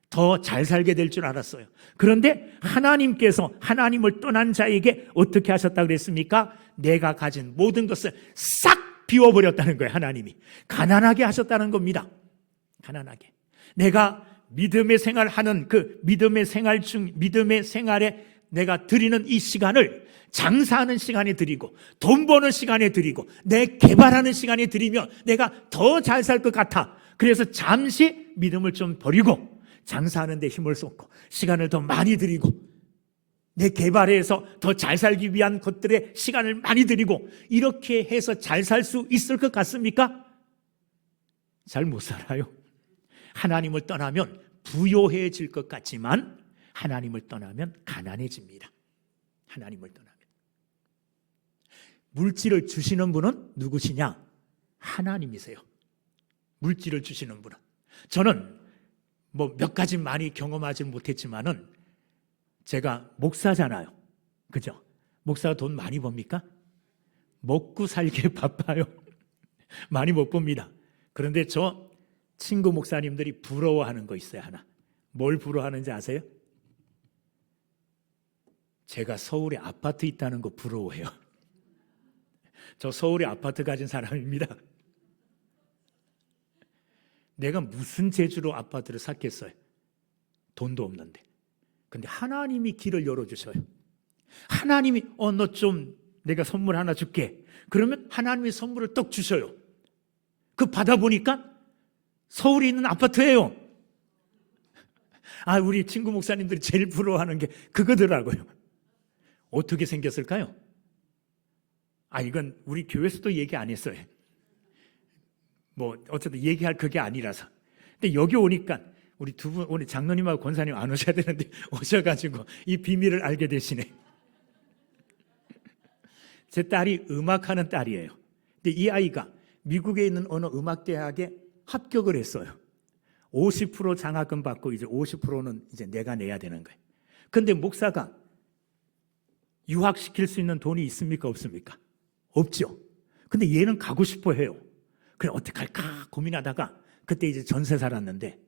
더 잘 살게 될 줄 알았어요. 그런데 하나님께서 하나님을 떠난 자에게 어떻게 하셨다고 그랬습니까? 내가 가진 모든 것을 싹 비워버렸다는 거예요. 하나님이 가난하게 하셨다는 겁니다. 가난하게. 내가 믿음의 생활하는 그 믿음의 생활에 내가 드리는 이 시간을 장사하는 시간에 드리고 돈 버는 시간에 드리고 내 개발하는 시간에 드리면 내가 더 잘 살 것 같아. 그래서 잠시 믿음을 좀 버리고 장사하는 데 힘을 쏟고 시간을 더 많이 드리고 내 개발해서 더 잘 살기 위한 것들에 시간을 많이 드리고 이렇게 해서 잘 살 수 있을 것 같습니까? 잘 못 살아요. 하나님을 떠나면 부요해질 것 같지만 하나님을 떠나면 가난해집니다. 하나님을 떠나면. 물질을 주시는 분은 누구시냐? 하나님이세요. 물질을 주시는 분은. 저는 몇 가지 많이 경험하지 못했지만은 제가 목사잖아요. 그죠? 목사가 돈 많이 법니까? 먹고 살기에 바빠요. 많이 못 봅니다. 그런데 저 친구 목사님들이 부러워하는 거 있어요, 하나. 뭘 부러워하는지 아세요? 제가 서울에 아파트 있다는 거 부러워해요. 저 서울에 아파트 가진 사람입니다. 내가 무슨 재주로 아파트를 샀겠어요? 돈도 없는데. 근데 하나님이 길을 열어주셔요. 하나님이 너 좀 내가 선물 하나 줄게. 그러면 하나님이 선물을 떡 주셔요. 그 받아보니까 서울에 있는 아파트예요. 우리 친구 목사님들이 제일 부러워하는 게 그거더라고요. 어떻게 생겼을까요? 이건 우리 교회에서도 얘기 안 했어요. 어쨌든 얘기할 그게 아니라서. 근데 여기 오니까 우리 두 분, 오늘 장로님하고 권사님 안 오셔야 되는데 오셔가지고 이 비밀을 알게 되시네. 제 딸이 음악하는 딸이에요. 근데 이 아이가 미국에 있는 어느 음악대학에 합격을 했어요. 50% 장학금 받고 이제 50%는 이제 내가 내야 되는 거예요. 근데 목사가 유학시킬 수 있는 돈이 있습니까? 없습니까? 없죠. 근데 얘는 가고 싶어 해요. 그래, 어떻게 할까 고민하다가 그때 이제 전세 살았는데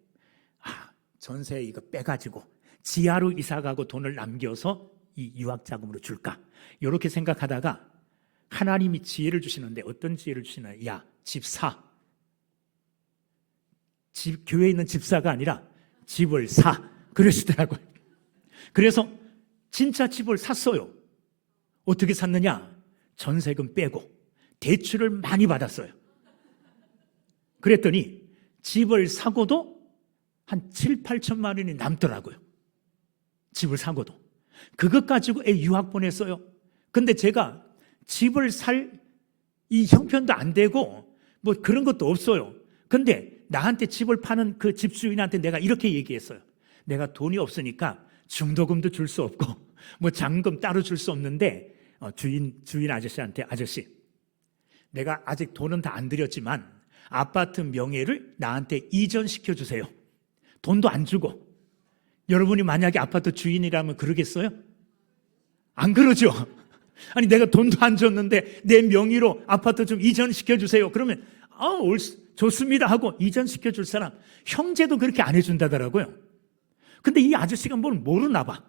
전세 이거 빼가지고 지하로 이사가고 돈을 남겨서 이 유학 자금으로 줄까? 이렇게 생각하다가 하나님이 지혜를 주시는데 어떤 지혜를 주시나요? 야, 집 사. 교회에 있는 집사가 아니라 집을 사. 그러시더라고요. 그래서 진짜 집을 샀어요. 어떻게 샀느냐? 전세금 빼고 대출을 많이 받았어요. 그랬더니 집을 사고도 한 7, 8천만 원이 남더라고요. 집을 사고도. 그것 가지고 애 유학 보냈어요. 근데 제가 집을 살 이 형편도 안 되고 그런 것도 없어요. 근데 나한테 집을 파는 그 집주인한테 내가 이렇게 얘기했어요. 내가 돈이 없으니까 중도금도 줄 수 없고 잔금 따로 줄 수 없는데 주인 아저씨한테 아저씨, 내가 아직 돈은 다 안 드렸지만 아파트 명예를 나한테 이전시켜 주세요. 돈도 안 주고. 여러분이 만약에 아파트 주인이라면 그러겠어요? 안 그러죠? 내가 돈도 안 줬는데 내 명의로 아파트 좀 이전시켜 주세요. 그러면 좋습니다 하고 이전시켜 줄 사람, 형제도 그렇게 안 해준다더라고요. 근데 이 아저씨가 뭘 모르나 봐.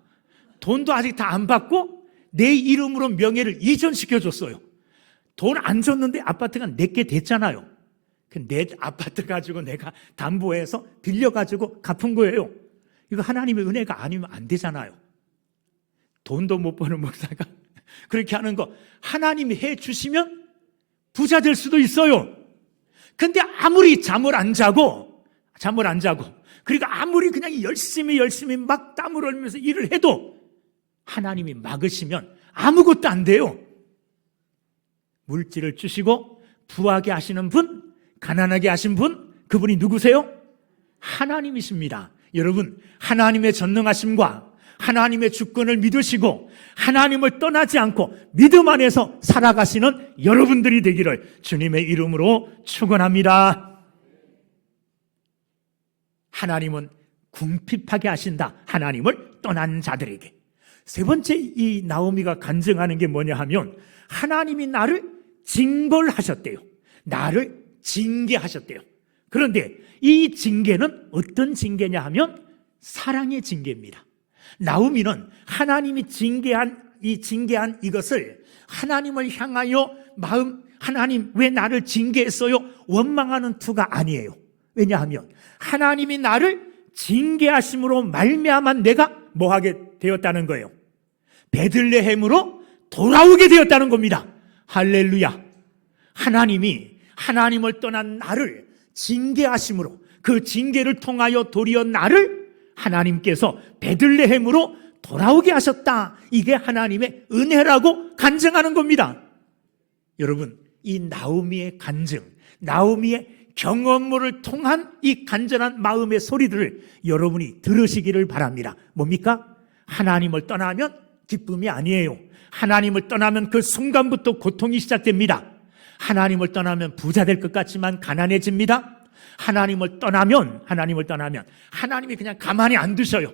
돈도 아직 다 안 받고 내 이름으로 명예를 이전시켜 줬어요. 돈 안 줬는데 아파트가 내게 됐잖아요. 내 아파트 가지고 내가 담보해서 빌려가지고 갚은 거예요. 이거 하나님의 은혜가 아니면 안 되잖아요. 돈도 못 버는 목사가 그렇게 하는 거 하나님이 해주시면 부자 될 수도 있어요. 근데 아무리 잠을 안 자고 그리고 아무리 그냥 열심히 막 땀을 흘리면서 일을 해도 하나님이 막으시면 아무것도 안 돼요. 물질을 주시고 부하게 하시는 분, 가난하게 하신 분, 그분이 누구세요? 하나님이십니다. 여러분, 하나님의 전능하심과 하나님의 주권을 믿으시고 하나님을 떠나지 않고 믿음 안에서 살아가시는 여러분들이 되기를 주님의 이름으로 축원합니다. 하나님은 궁핍하게 하신다. 하나님을 떠난 자들에게. 세 번째 이 나오미가 간증하는 게 뭐냐 하면 하나님이 나를 징벌하셨대요. 나를 징계하셨대요. 그런데 이 징계는 어떤 징계냐 하면 사랑의 징계입니다. 나오미는 하나님이 징계한 이것을 하나님을 향하여 하나님 왜 나를 징계했어요? 원망하는 투가 아니에요. 왜냐하면 하나님이 나를 징계하심으로 말미암아 내가 뭐하게 되었다는 거예요? 베들레헴으로 돌아오게 되었다는 겁니다. 할렐루야. 하나님이 하나님을 떠난 나를 징계하심으로 그 징계를 통하여 도리어 나를 하나님께서 베들레헴으로 돌아오게 하셨다. 이게 하나님의 은혜라고 간증하는 겁니다. 여러분, 이 나오미의 간증, 나오미의 경험을 통한 이 간절한 마음의 소리들을 여러분이 들으시기를 바랍니다. 뭡니까? 하나님을 떠나면 기쁨이 아니에요. 하나님을 떠나면 그 순간부터 고통이 시작됩니다. 하나님을 떠나면 부자 될 것 같지만 가난해집니다. 하나님을 떠나면 하나님이 그냥 가만히 안 두셔요.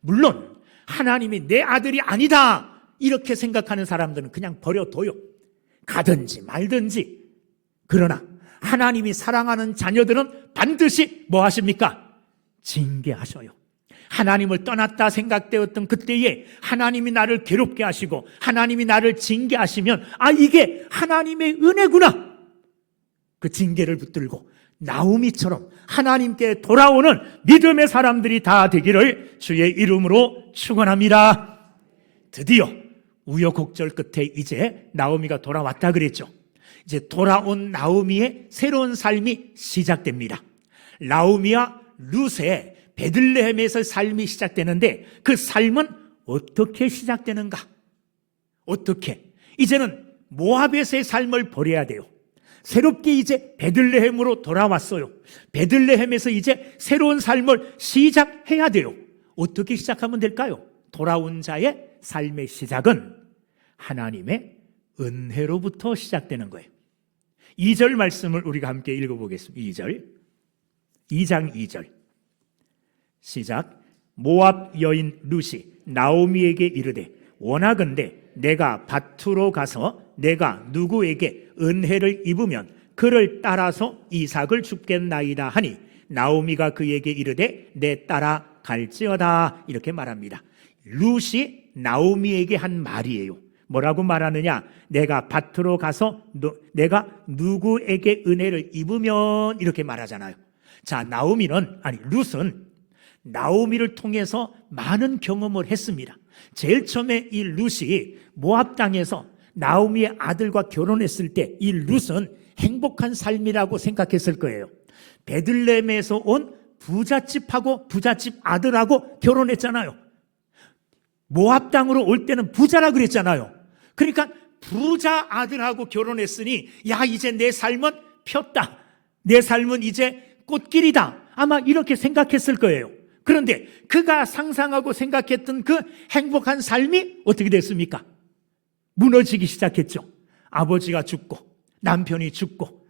물론 하나님이 내 아들이 아니다 이렇게 생각하는 사람들은 그냥 버려둬요. 가든지 말든지. 그러나 하나님이 사랑하는 자녀들은 반드시 뭐 하십니까? 징계하셔요. 하나님을 떠났다 생각되었던 그때에 하나님이 나를 괴롭게 하시고 하나님이 나를 징계하시면 이게 하나님의 은혜구나. 그 징계를 붙들고 나오미처럼 하나님께 돌아오는 믿음의 사람들이 다 되기를 주의 이름으로 축원합니다. 드디어 우여곡절 끝에 이제 나오미가 돌아왔다 그랬죠. 이제 돌아온 나오미의 새로운 삶이 시작됩니다. 나오미와 룻의 베들레헴에서 삶이 시작되는데 그 삶은 어떻게 시작되는가? 어떻게? 이제는 모압에서의 삶을 버려야 돼요. 새롭게 이제 베들레헴으로 돌아왔어요. 베들레헴에서 이제 새로운 삶을 시작해야 돼요. 어떻게 시작하면 될까요? 돌아온 자의 삶의 시작은 하나님의 은혜로부터 시작되는 거예요. 2절 말씀을 우리가 함께 읽어보겠습니다. 2장 2절 시작. 모압 여인 룻이 나오미에게 이르되 원하건대 내가 밭으로 가서 내가 누구에게 은혜를 입으면 그를 따라서 이삭을 줍겠나이다 하니 나오미가 그에게 이르되 내 따라 갈지어다 이렇게 말합니다. 룻이 나오미에게 한 말이에요. 뭐라고 말하느냐? 내가 밭으로 가서 내가 누구에게 은혜를 입으면 이렇게 말하잖아요. 자, 룻은 나오미를 통해서 많은 경험을 했습니다. 제일 처음에 이 룻이 모압 땅에서 나오미의 아들과 결혼했을 때 이 룻은 행복한 삶이라고 생각했을 거예요. 베들레헴에서 온 부잣집하고 부잣집 아들하고 결혼했잖아요. 모압 땅으로 올 때는 부자라 그랬잖아요. 그러니까 부자 아들하고 결혼했으니 야 이제 내 삶은 폈다. 내 삶은 이제 꽃길이다. 아마 이렇게 생각했을 거예요. 그런데 그가 상상하고 생각했던 그 행복한 삶이 어떻게 됐습니까? 무너지기 시작했죠. 아버지가 죽고 남편이 죽고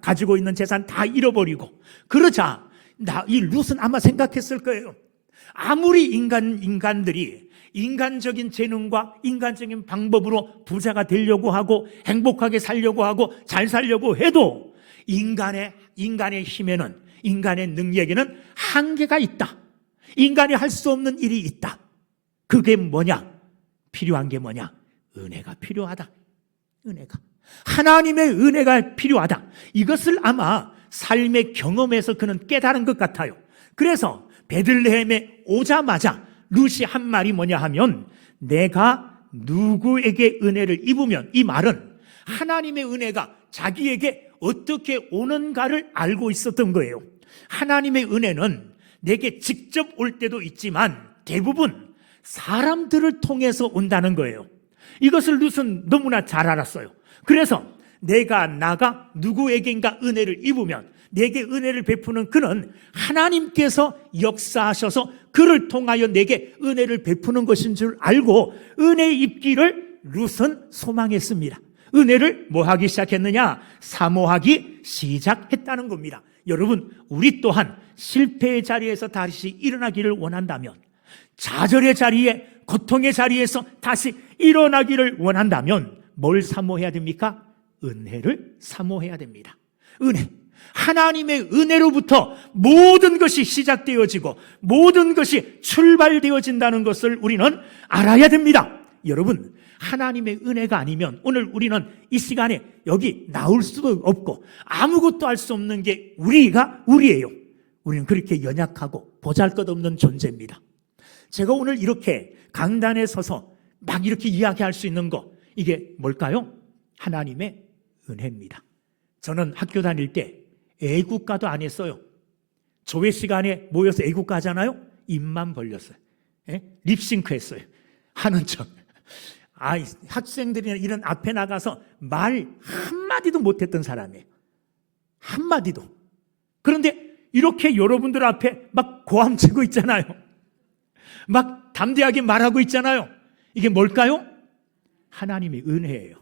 가지고 있는 재산 다 잃어버리고 그러자 이 룻은 아마 생각했을 거예요. 아무리 인간들이 인간적인 재능과 인간적인 방법으로 부자가 되려고 하고 행복하게 살려고 하고 잘 살려고 해도 인간의 힘에는, 인간의 능력에는 한계가 있다. 인간이 할 수 없는 일이 있다. 그게 뭐냐? 필요한 게 뭐냐? 은혜가 필요하다. 은혜가. 하나님의 은혜가 필요하다. 이것을 아마 삶의 경험에서 그는 깨달은 것 같아요. 그래서 베들레헴에 오자마자 룻이 한 말이 뭐냐 하면 내가 누구에게 은혜를 입으면, 이 말은 하나님의 은혜가 자기에게 어떻게 오는가를 알고 있었던 거예요. 하나님의 은혜는 내게 직접 올 때도 있지만 대부분 사람들을 통해서 온다는 거예요. 이것을 룻은 너무나 잘 알았어요. 그래서 나가 누구에게인가 은혜를 입으면 내게 은혜를 베푸는 그는 하나님께서 역사하셔서 그를 통하여 내게 은혜를 베푸는 것인 줄 알고 은혜 입기를 룻은 소망했습니다. 은혜를 뭐 하기 시작했느냐? 사모하기 시작했다는 겁니다. 여러분, 우리 또한 실패의 자리에서 다시 일어나기를 원한다면, 좌절의 자리에, 고통의 자리에서 다시 일어나기를 원한다면 뭘 사모해야 됩니까? 은혜를 사모해야 됩니다. 은혜. 하나님의 은혜로부터 모든 것이 시작되어지고 모든 것이 출발되어진다는 것을 우리는 알아야 됩니다. 여러분, 하나님의 은혜가 아니면 오늘 우리는 이 시간에 여기 나올 수도 없고 아무것도 할 수 없는 게 우리예요. 우리는 그렇게 연약하고 보잘것없는 존재입니다. 제가 오늘 이렇게 강단에 서서 막 이렇게 이야기할 수 있는 거, 이게 뭘까요? 하나님의 은혜입니다. 저는 학교 다닐 때 애국가도 안 했어요. 조회 시간에 모여서 애국가 하잖아요. 입만 벌렸어요. 립싱크 했어요. 하는 척. 학생들이나 이런 앞에 나가서 말 한마디도 못했던 사람이에요. 한마디도. 그런데 이렇게 여러분들 앞에 막 고함치고 있잖아요. 막 담대하게 말하고 있잖아요. 이게 뭘까요? 하나님의 은혜예요.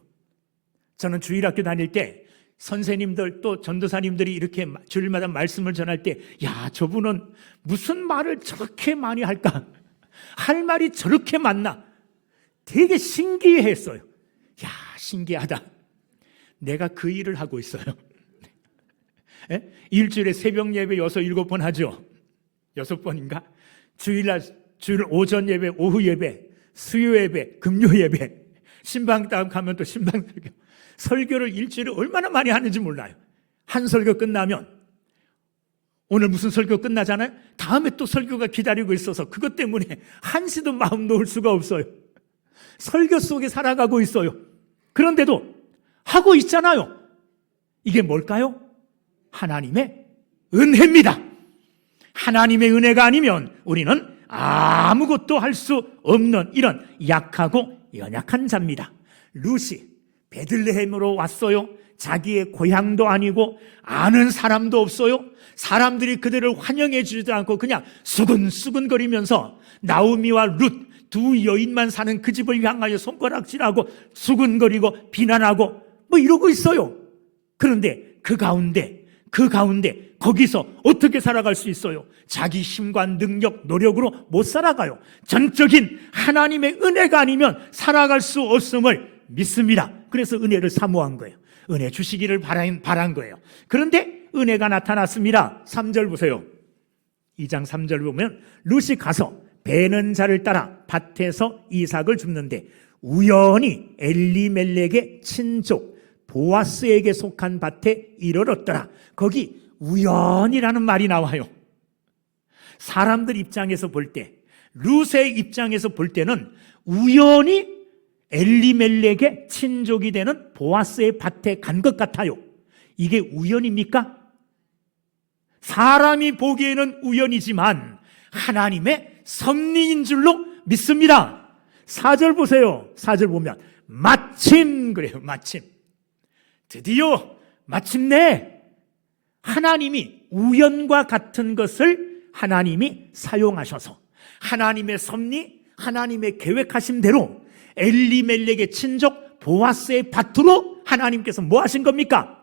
저는 주일학교 다닐 때 선생님들 또 전도사님들이 이렇게 주일마다 말씀을 전할 때, 야, 저분은 무슨 말을 저렇게 많이 할까? 할 말이 저렇게 많나? 되게 신기했어요. 야, 신기하다. 내가 그 일을 하고 있어요. 일주일에 새벽 예배 6, 7번 하죠. 6번인가? 주일 오전 예배, 오후 예배, 수요 예배, 금요 예배, 신방다음 가면 또 신방 설교를 일주일에 얼마나 많이 하는지 몰라요. 한 설교 끝나면 오늘 무슨 설교 끝나잖아요. 다음에 또 설교가 기다리고 있어서 그것 때문에 한시도 마음 놓을 수가 없어요. 설교 속에 살아가고 있어요. 그런데도 하고 있잖아요. 이게 뭘까요? 하나님의 은혜입니다. 하나님의 은혜가 아니면 우리는 아무것도 할 수 없는 이런 약하고 연약한 자입니다. 룻이 베들레헴으로 왔어요. 자기의 고향도 아니고 아는 사람도 없어요. 사람들이 그들을 환영해 주지도 않고 그냥 수근수근거리면서 나오미와 룻 두 여인만 사는 그 집을 향하여 손가락질하고 수근거리고 비난하고 뭐 이러고 있어요. 그런데 그 가운데 거기서 어떻게 살아갈 수 있어요? 자기 힘과 능력, 노력으로 못 살아가요. 전적인 하나님의 은혜가 아니면 살아갈 수 없음을 믿습니다. 그래서 은혜를 사모한 거예요. 은혜 주시기를 바란 거예요. 그런데 은혜가 나타났습니다. 3절 보세요. 2장 3절 보면 룻이 가서 베는 자를 따라 밭에서 이삭을 줍는데 우연히 엘리멜렉의 친족 보아스에게 속한 밭에 이르렀더라. 거기 우연이라는 말이 나와요. 사람들 입장에서 볼 때, 룻의 입장에서 볼 때는 우연히 엘리멜렉의 친족이 되는 보아스의 밭에 간 것 같아요. 이게 우연입니까? 사람이 보기에는 우연이지만 하나님의 섭리인 줄로 믿습니다. 4절 보세요. 4절 보면 마침 그래요. 마침 드디어 마침내 하나님이 우연과 같은 것을 하나님이 사용하셔서 하나님의 섭리, 하나님의 계획하신 대로 엘리멜렉의 친족 보아스의 밭으로 하나님께서 뭐 하신 겁니까?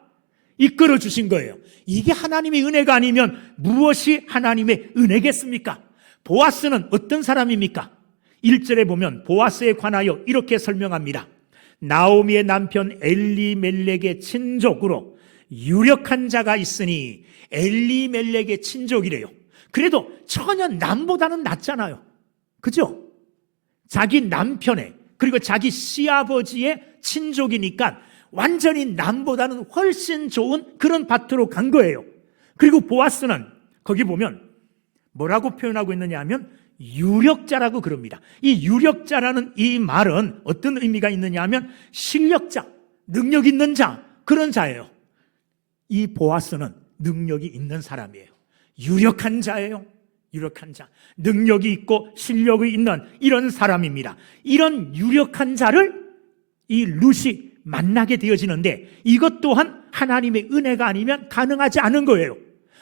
이끌어 주신 거예요. 이게 하나님의 은혜가 아니면 무엇이 하나님의 은혜겠습니까? 보아스는 어떤 사람입니까? 1절에 보면 보아스에 관하여 이렇게 설명합니다. 나오미의 남편 엘리멜렉의 친족으로 유력한 자가 있으니 엘리멜렉의 친족이래요. 그래도 전혀 남보다는 낫잖아요. 그죠? 자기 남편의 그리고 자기 시아버지의 친족이니까 완전히 남보다는 훨씬 좋은 그런 밭으로 간 거예요. 그리고 보아스는 거기 보면 뭐라고 표현하고 있느냐 하면 유력자라고 그럽니다. 이 유력자라는 이 말은 어떤 의미가 있느냐 하면 실력자, 능력 있는 자, 그런 자예요. 이 보아스는 능력이 있는 사람이에요. 유력한 자예요. 유력한 자, 능력이 있고 실력이 있는 이런 사람입니다. 이런 유력한 자를 이 룻이 만나게 되어지는데 이것 또한 하나님의 은혜가 아니면 가능하지 않은 거예요.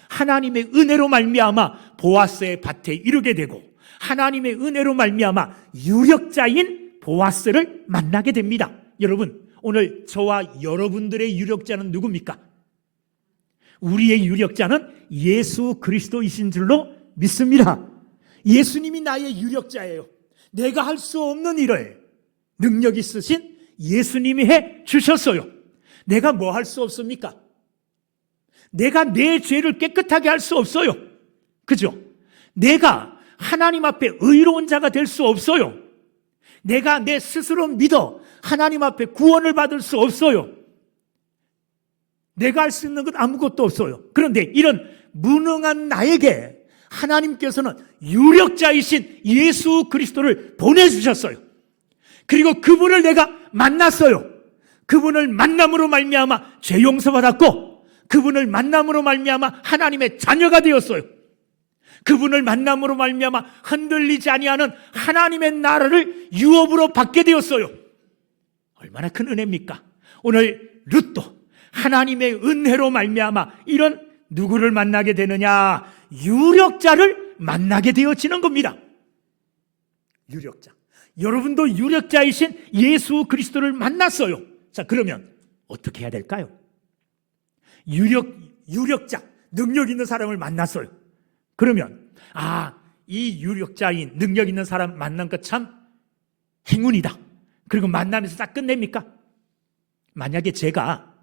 하나님의 은혜로 말미암아 보아스의 밭에 이르게 되고 하나님의 은혜로 말미암아 유력자인 보아스를 만나게 됩니다. 여러분, 오늘 저와 여러분들의 유력자는 누굽니까? 우리의 유력자는 예수 그리스도이신 줄로 믿습니다. 예수님이 나의 유력자예요. 내가 할 수 없는 일을 능력 있으신 예수님이 해 주셨어요. 내가 뭐 할 수 없습니까? 내가 내 죄를 깨끗하게 할 수 없어요. 그죠? 내가 하나님 앞에 의로운 자가 될 수 없어요. 내가 내 스스로 믿어 하나님 앞에 구원을 받을 수 없어요. 내가 할 수 있는 건 아무것도 없어요. 그런데 이런 무능한 나에게 하나님께서는 유력자이신 예수 그리스도를 보내주셨어요. 그리고 그분을 내가 만났어요. 그분을 만남으로 말미암아 죄 용서받았고 그분을 만남으로 말미암아 하나님의 자녀가 되었어요. 그분을 만남으로 말미암아 흔들리지 아니하는 하나님의 나라를 유업으로 받게 되었어요. 얼마나 큰 은혜입니까? 오늘 룻도 하나님의 은혜로 말미암아 이런 누구를 만나게 되느냐? 유력자를 만나게 되어지는 겁니다. 유력자. 여러분도 유력자이신 예수 그리스도를 만났어요. 자, 그러면 어떻게 해야 될까요? 유력자, 능력 있는 사람을 만났어요. 그러면 이 유력자인 능력 있는 사람 만난 것 참 행운이다. 그리고 만나면서 딱 끝냅니까? 만약에 제가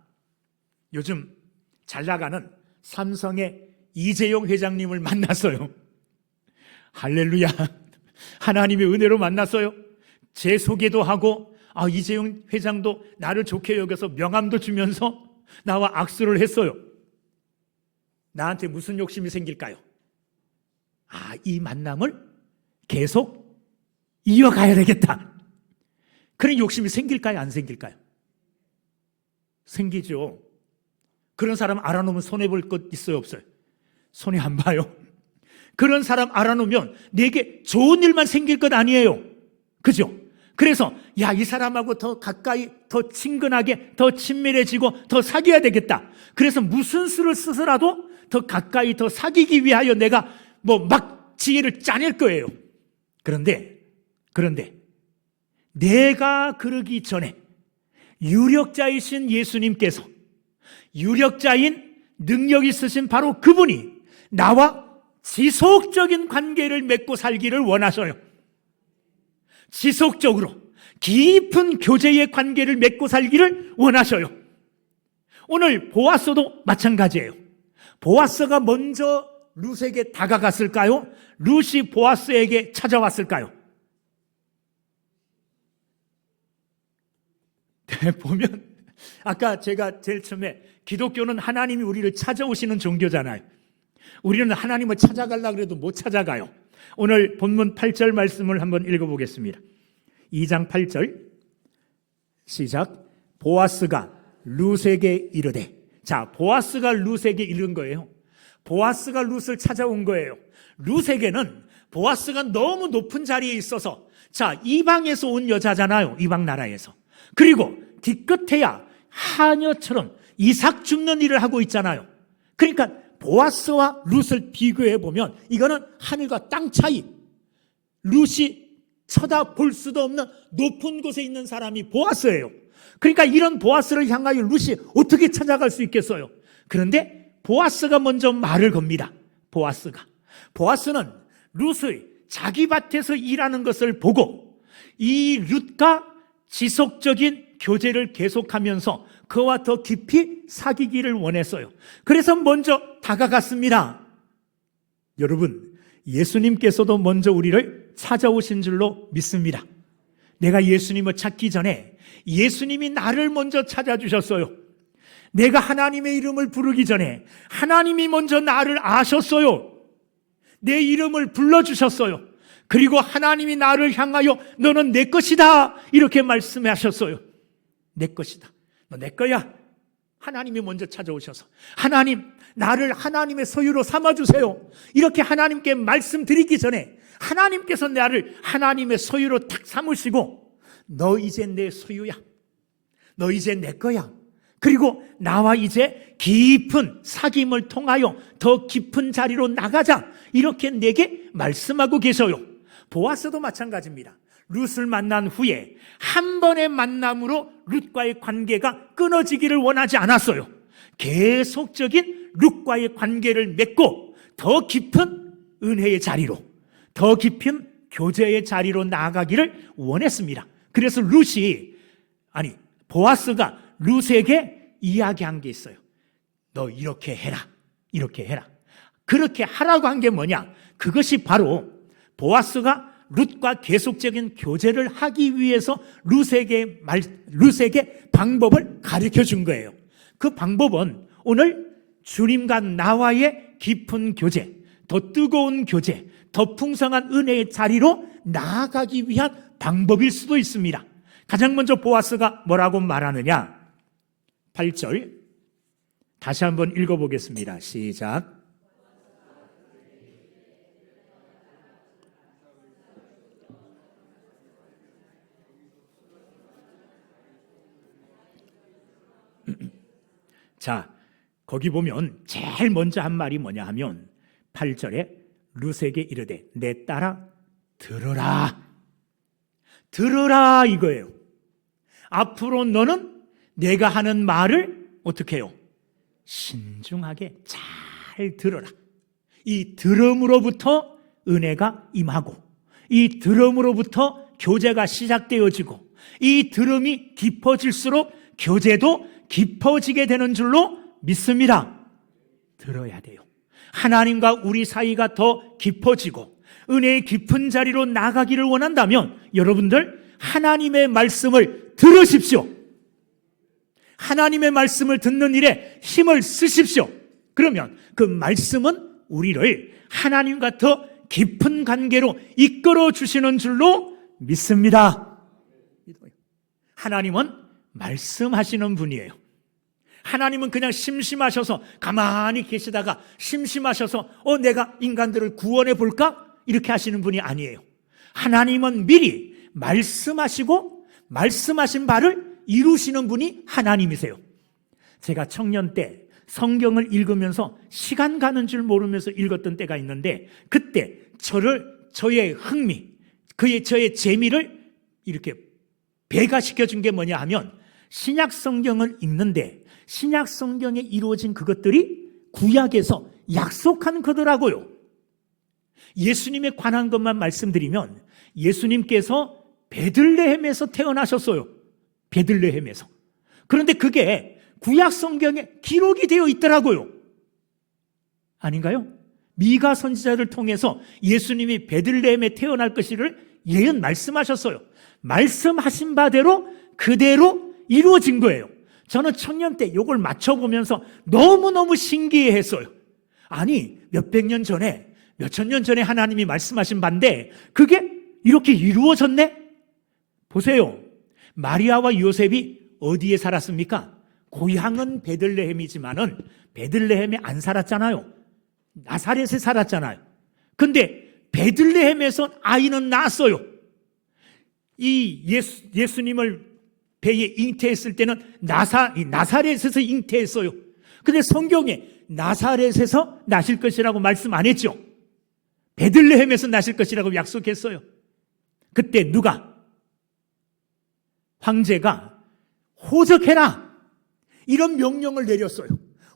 요즘 잘 나가는 삼성의 이재용 회장님을 만났어요. 할렐루야. 하나님의 은혜로 만났어요. 제 소개도 하고 이재용 회장도 나를 좋게 여겨서 명함도 주면서 나와 악수를 했어요. 나한테 무슨 욕심이 생길까요? 이 만남을 계속 이어가야 되겠다. 그런 욕심이 생길까요? 안 생길까요? 생기죠. 그런 사람 알아놓으면 손해볼 것 있어요? 없어요? 손해 안 봐요. 그런 사람 알아놓으면 내게 좋은 일만 생길 것 아니에요. 그죠? 그래서 이 사람하고 더 가까이, 더 친근하게, 더 친밀해지고 더 사귀어야 되겠다. 그래서 무슨 수를 쓰서라도 더 가까이, 더 사귀기 위하여 내가 막 지혜를 짜낼 거예요. 그런데 내가 그러기 전에 유력자이신 예수님께서, 유력자인 능력 있으신 바로 그분이 나와 지속적인 관계를 맺고 살기를 원하셔요. 지속적으로 깊은 교제의 관계를 맺고 살기를 원하셔요. 오늘 보아스도 마찬가지예요. 보아스가 먼저 룻에게 다가갔을까요? 룻이 보아스에게 찾아왔을까요? 보면 아까 제가 제일 처음에 기독교는 하나님이 우리를 찾아오시는 종교잖아요. 우리는 하나님을 찾아가려고 해도 못 찾아가요. 오늘 본문 8절 말씀을 한번 읽어보겠습니다. 2장 8절 시작. 보아스가 룻에게 이르되. 자, 보아스가 룻에게 이른 거예요. 보아스가 룻을 찾아온 거예요. 룻에게는 보아스가 너무 높은 자리에 있어서, 자, 이방에서 온 여자잖아요. 이방 나라에서. 그리고 뒤끝에야 하녀처럼 이삭 줍는 일을 하고 있잖아요. 그러니까 보아스와 룻을 비교해 보면 이거는 하늘과 땅 차이. 룻이 쳐다볼 수도 없는 높은 곳에 있는 사람이 보아스예요. 그러니까 이런 보아스를 향하여 룻이 어떻게 찾아갈 수 있겠어요? 그런데 보아스가 먼저 말을 겁니다. 보아스는 룻의 자기 밭에서 일하는 것을 보고 이 룻과 지속적인 교제를 계속하면서 그와 더 깊이 사귀기를 원했어요. 그래서 먼저 다가갔습니다. 여러분, 예수님께서도 먼저 우리를 찾아오신 줄로 믿습니다. 내가 예수님을 찾기 전에 예수님이 나를 먼저 찾아주셨어요. 내가 하나님의 이름을 부르기 전에 하나님이 먼저 나를 아셨어요. 내 이름을 불러주셨어요. 그리고 하나님이 나를 향하여 너는 내 것이다 이렇게 말씀하셨어요. 내 것이다, 너 내 거야. 하나님이 먼저 찾아오셔서 하나님, 나를 하나님의 소유로 삼아주세요 이렇게 하나님께 말씀드리기 전에 하나님께서 나를 하나님의 소유로 탁 삼으시고 너 이제 내 소유야, 너 이제 내 거야, 그리고 나와 이제 깊은 사귐을 통하여 더 깊은 자리로 나가자 이렇게 내게 말씀하고 계셔요. 보아스도 마찬가지입니다. 룻을 만난 후에 한 번의 만남으로 룻과의 관계가 끊어지기를 원하지 않았어요. 계속적인 룻과의 관계를 맺고 더 깊은 은혜의 자리로, 더 깊은 교제의 자리로 나아가기를 원했습니다. 그래서 보아스가 룻에게 이야기한 게 있어요. 너 이렇게 해라, 이렇게 해라. 그렇게 하라고 한 게 뭐냐? 그것이 바로 보아스가 룻과 계속적인 교제를 하기 위해서 룻에게 방법을 가르쳐 준 거예요. 그 방법은 오늘 주님과 나와의 깊은 교제, 더 뜨거운 교제, 더 풍성한 은혜의 자리로 나아가기 위한 방법일 수도 있습니다. 가장 먼저 보아스가 뭐라고 말하느냐? 8절 다시 한번 읽어보겠습니다. 시작. 자, 거기 보면 제일 먼저 한 말이 뭐냐 하면 8절에 룻에게 이르되 내 딸아 들으라. 들으라 이거예요. 앞으로 너는 내가 하는 말을 어떻게 해요? 신중하게 잘 들어라. 이 들음으로부터 은혜가 임하고 이 들음으로부터 교제가 시작되어지고 이 들음이 깊어질수록 교제도 깊어지게 되는 줄로 믿습니다. 들어야 돼요. 하나님과 우리 사이가 더 깊어지고 은혜의 깊은 자리로 나가기를 원한다면 여러분들 하나님의 말씀을 들으십시오. 하나님의 말씀을 듣는 일에 힘을 쓰십시오. 그러면 그 말씀은 우리를 하나님과 더 깊은 관계로 이끌어 주시는 줄로 믿습니다. 하나님은 말씀하시는 분이에요. 하나님은 그냥 심심하셔서 가만히 계시다가 심심하셔서 내가 인간들을 구원해 볼까? 이렇게 하시는 분이 아니에요. 하나님은 미리 말씀하시고 말씀하신 바를 이루시는 분이 하나님이세요. 제가 청년 때 성경을 읽으면서 시간 가는 줄 모르면서 읽었던 때가 있는데, 그때 저의 흥미, 저의 재미를 이렇게 배가시켜 준 게 뭐냐 하면, 신약 성경을 읽는데 신약 성경에 이루어진 그것들이 구약에서 약속한 거더라고요. 예수님에 관한 것만 말씀드리면, 예수님께서 베들레헴에서 태어나셨어요. 베들레헴에서. 그런데 그게 구약 성경에 기록이 되어 있더라고요. 아닌가요? 미가 선지자를 통해서 예수님이 베들레헴에 태어날 것을 예언 말씀하셨어요. 말씀하신 바대로 그대로 이루어진 거예요. 저는 청년 때 이걸 맞춰보면서 너무너무 신기해했어요. 아니, 몇백 년 전에, 몇천 년 전에 하나님이 말씀하신 바인데 그게 이렇게 이루어졌네? 보세요. 마리아와 요셉이 어디에 살았습니까? 고향은 베들레헴이지만은 베들레헴에 안 살았잖아요. 나사렛에 살았잖아요. 근데 베들레헴에서 아이는 낳았어요. 이 예수님을 배에 잉태했을 때는 나사렛에서 잉태했어요. 근데 성경에 나사렛에서 나실 것이라고 말씀 안 했죠. 베들레헴에서 나실 것이라고 약속했어요. 그때 누가? 황제가 호적해라, 이런 명령을 내렸어요.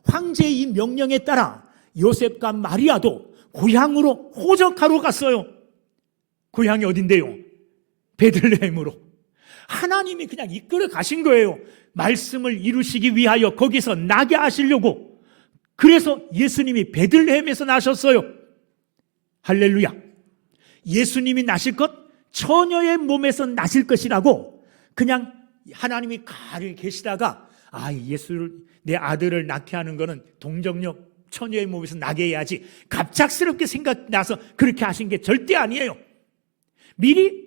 황제의 이 명령에 따라 요셉과 마리아도 고향으로 호적하러 갔어요. 고향이 어딘데요? 베들레헴으로. 하나님이 그냥 이끌어 가신 거예요. 말씀을 이루시기 위하여 거기서 나게 하시려고. 그래서 예수님이 베들레헴에서 나셨어요. 할렐루야. 예수님이 나실 것, 처녀의 몸에서 나실 것이라고 그냥 하나님이 가만히 계시다가 내 아들을 낳게 하는 거는 동정녀 처녀의 몸에서 나게 해야지, 갑작스럽게 생각나서 그렇게 하신 게 절대 아니에요. 미리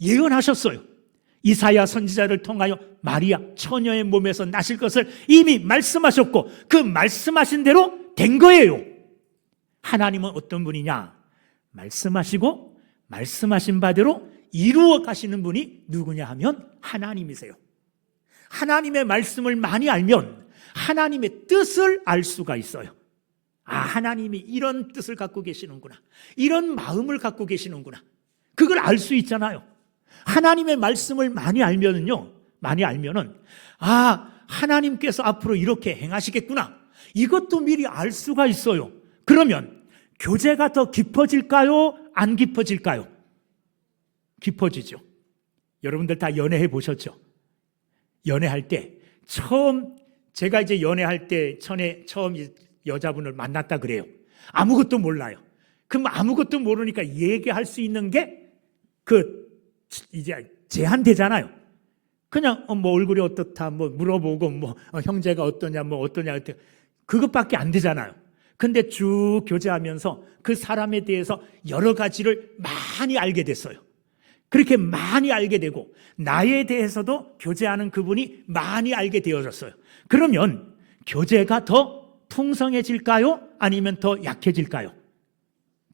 예언하셨어요. 이사야 선지자를 통하여 마리아 처녀의 몸에서 나실 것을 이미 말씀하셨고 그 말씀하신 대로 된 거예요. 하나님은 어떤 분이냐? 말씀하시고 말씀하신 바대로 이루어 가시는 분이 누구냐 하면 하나님이세요. 하나님의 말씀을 많이 알면 하나님의 뜻을 알 수가 있어요. 하나님이 이런 뜻을 갖고 계시는구나, 이런 마음을 갖고 계시는구나, 그걸 알 수 있잖아요. 하나님의 말씀을 많이 알면은 하나님께서 앞으로 이렇게 행하시겠구나, 이것도 미리 알 수가 있어요. 그러면 교제가 더 깊어질까요? 안 깊어질까요? 깊어지죠. 여러분들 다 연애해 보셨죠? 연애할 때 제가 이제 연애할 때 처음 여자분을 만났다 그래요. 아무것도 몰라요. 그럼 아무것도 모르니까 얘기할 수 있는 게 이제 제한되잖아요. 그냥 얼굴이 어떻다 물어보고 형제가 어떠냐 그것밖에 안 되잖아요. 근데 쭉 교제하면서 그 사람에 대해서 여러 가지를 많이 알게 됐어요. 그렇게 많이 알게 되고 나에 대해서도 교제하는 그분이 많이 알게 되어졌어요. 그러면 교제가 더 풍성해질까요? 아니면 더 약해질까요?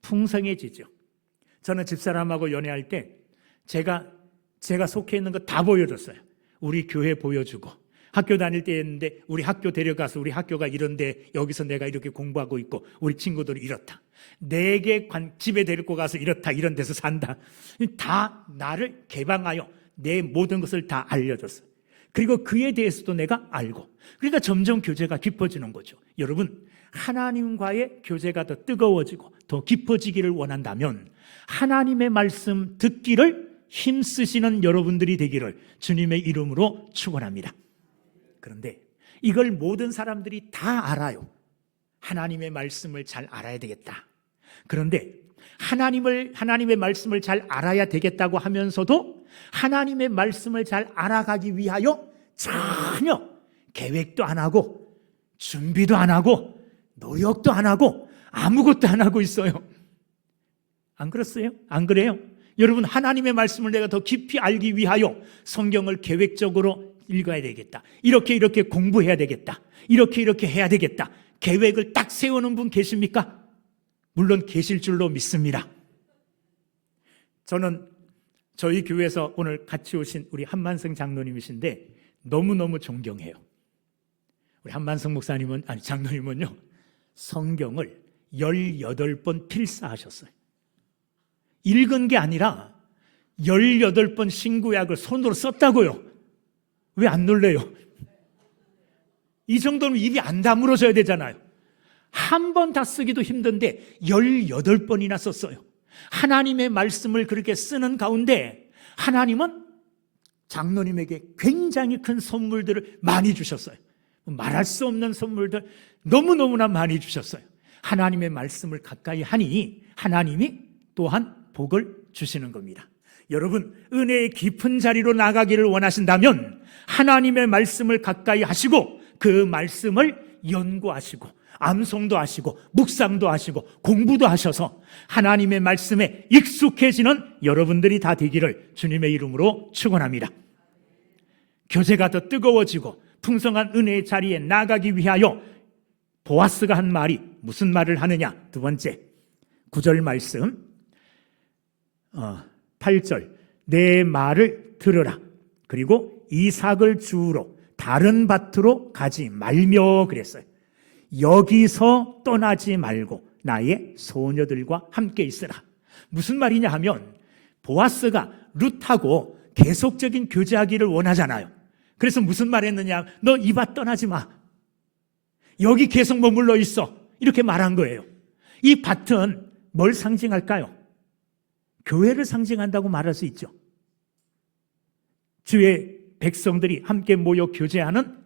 풍성해지죠. 저는 집사람하고 연애할 때 제가 속해 있는 거 다 보여줬어요. 우리 교회 보여주고, 학교 다닐 때였는데 우리 학교 데려가서 우리 학교가 이런데 여기서 내가 이렇게 공부하고 있고 우리 친구들이 이렇다, 내게 집에 데리고 가서 이렇다, 이런 데서 산다, 다 나를 개방하여 내 모든 것을 다 알려줬어요. 그리고 그에 대해서도 내가 알고, 그러니까 점점 교제가 깊어지는 거죠. 여러분, 하나님과의 교제가 더 뜨거워지고 더 깊어지기를 원한다면 하나님의 말씀 듣기를 힘쓰시는 여러분들이 되기를 주님의 이름으로 축원합니다. 그런데 이걸 모든 사람들이 다 알아요. 하나님의 말씀을 잘 알아야 되겠다. 그런데 하나님의 말씀을 잘 알아야 되겠다고 하면서도 하나님의 말씀을 잘 알아가기 위하여 전혀 계획도 안 하고 준비도 안 하고 노력도 안 하고 아무것도 안 하고 있어요. 안 그렇어요? 안 그래요? 여러분, 하나님의 말씀을 내가 더 깊이 알기 위하여 성경을 계획적으로 읽어야 되겠다. 이렇게 공부해야 되겠다. 이렇게 해야 되겠다. 계획을 딱 세우는 분 계십니까? 물론 계실 줄로 믿습니다. 저는 저희 교회에서 오늘 같이 오신 우리 한만성 장로님이신데 너무너무 존경해요. 우리 한만성 목사님은, 장로님은요, 성경을 18번 필사하셨어요. 읽은 게 아니라 18번 신구약을 손으로 썼다고요. 왜 안 놀래요? 이 정도면 입이 안 다물어져야 되잖아요. 한 번 다 쓰기도 힘든데 18번이나 썼어요. 하나님의 말씀을 그렇게 쓰는 가운데 하나님은 장로님에게 굉장히 큰 선물들을 많이 주셨어요. 말할 수 없는 선물들 너무너무나 많이 주셨어요. 하나님의 말씀을 가까이 하니 하나님이 또한 복을 주시는 겁니다. 여러분, 은혜의 깊은 자리로 나가기를 원하신다면 하나님의 말씀을 가까이 하시고 그 말씀을 연구하시고 암송도 하시고 묵상도 하시고 공부도 하셔서 하나님의 말씀에 익숙해지는 여러분들이 다 되기를 주님의 이름으로 축원합니다. 교제가 더 뜨거워지고 풍성한 은혜의 자리에 나가기 위하여 보아스가 한 말이 무슨 말을 하느냐? 두 번째, 9절 말씀 8절, 내 말을 들으라. 그리고 이삭을 주우러 다른 밭으로 가지 말며 그랬어요. 여기서 떠나지 말고 나의 소녀들과 함께 있으라. 무슨 말이냐 하면 보아스가 룻하고 계속적인 교제하기를 원하잖아요. 그래서 무슨 말 했느냐? 너 이 밭 떠나지 마. 여기 계속 머물러 있어. 이렇게 말한 거예요. 이 밭은 뭘 상징할까요? 교회를 상징한다고 말할 수 있죠. 주의 백성들이 함께 모여 교제하는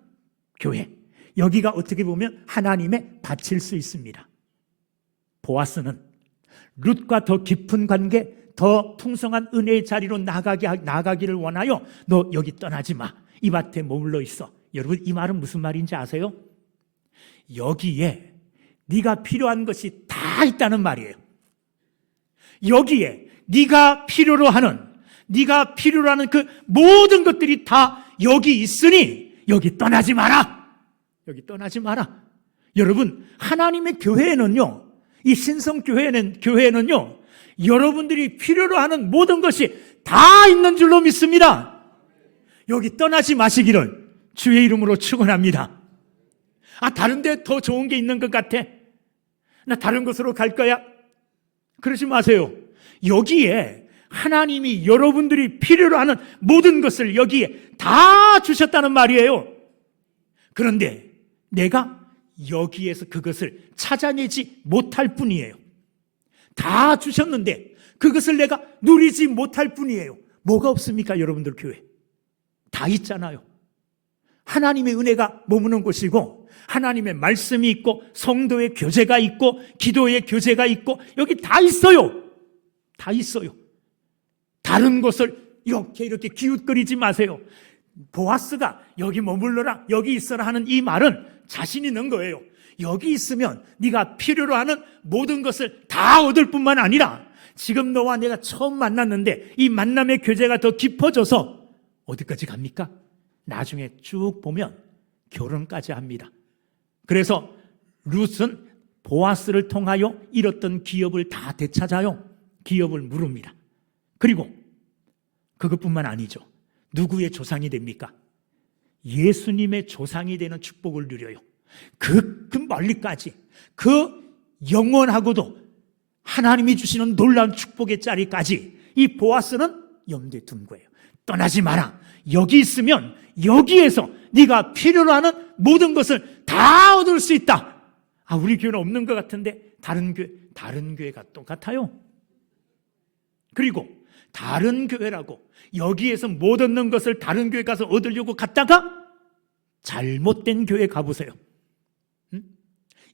교회. 여기가 어떻게 보면 하나님의 밭일 수 있습니다. 보아스는 룻과 더 깊은 관계, 더 풍성한 은혜의 자리로 나가기를 원하여 너 여기 떠나지 마. 이 밭에 머물러 있어. 여러분, 이 말은 무슨 말인지 아세요? 여기에 네가 필요한 것이 다 있다는 말이에요. 여기에 네가 필요로 하는 그 모든 것들이 다 여기 있으니 여기 떠나지 마라. 여기 떠나지 마라. 여러분, 하나님의 교회에는요, 이 신성교회는요, 여러분들이 필요로 하는 모든 것이 다 있는 줄로 믿습니다. 여기 떠나지 마시기를 주의 이름으로 축원합니다. 다른 데 더 좋은 게 있는 것 같아. 나 다른 곳으로 갈 거야. 그러지 마세요. 여기에 하나님이 여러분들이 필요로 하는 모든 것을 여기에 다 주셨다는 말이에요. 그런데 내가 여기에서 그것을 찾아내지 못할 뿐이에요. 다 주셨는데 그것을 내가 누리지 못할 뿐이에요. 뭐가 없습니까, 여러분들 교회? 다 있잖아요. 하나님의 은혜가 머무는 곳이고 하나님의 말씀이 있고 성도의 교제가 있고 기도의 교제가 있고 여기 다 있어요. 다 있어요. 다른 곳을 이렇게 기웃거리지 마세요. 보아스가 여기 머물러라, 여기 있어라 하는 이 말은 자신 있는 거예요. 여기 있으면 네가 필요로 하는 모든 것을 다 얻을 뿐만 아니라 지금 너와 내가 처음 만났는데 이 만남의 교제가 더 깊어져서 어디까지 갑니까? 나중에 쭉 보면 결혼까지 합니다. 그래서 룻은 보아스를 통하여 잃었던 기업을 다 되찾아요. 기업을 물읍니다. 그리고 그것뿐만 아니죠. 누구의 조상이 됩니까? 예수님의 조상이 되는 축복을 누려요. 그 멀리까지, 그 영원하고도 하나님이 주시는 놀라운 축복의 자리까지 이 보아스는 염두에 둔 거예요. 떠나지 마라. 여기 있으면 여기에서 네가 필요로 하는 모든 것을 다 얻을 수 있다. 우리 교회는 없는 것 같은데 다른 교회가 똑같아요. 그리고 다른 교회라고 여기에서 못 얻는 것을 다른 교회 가서 얻으려고 갔다가 잘못된 교회 가보세요.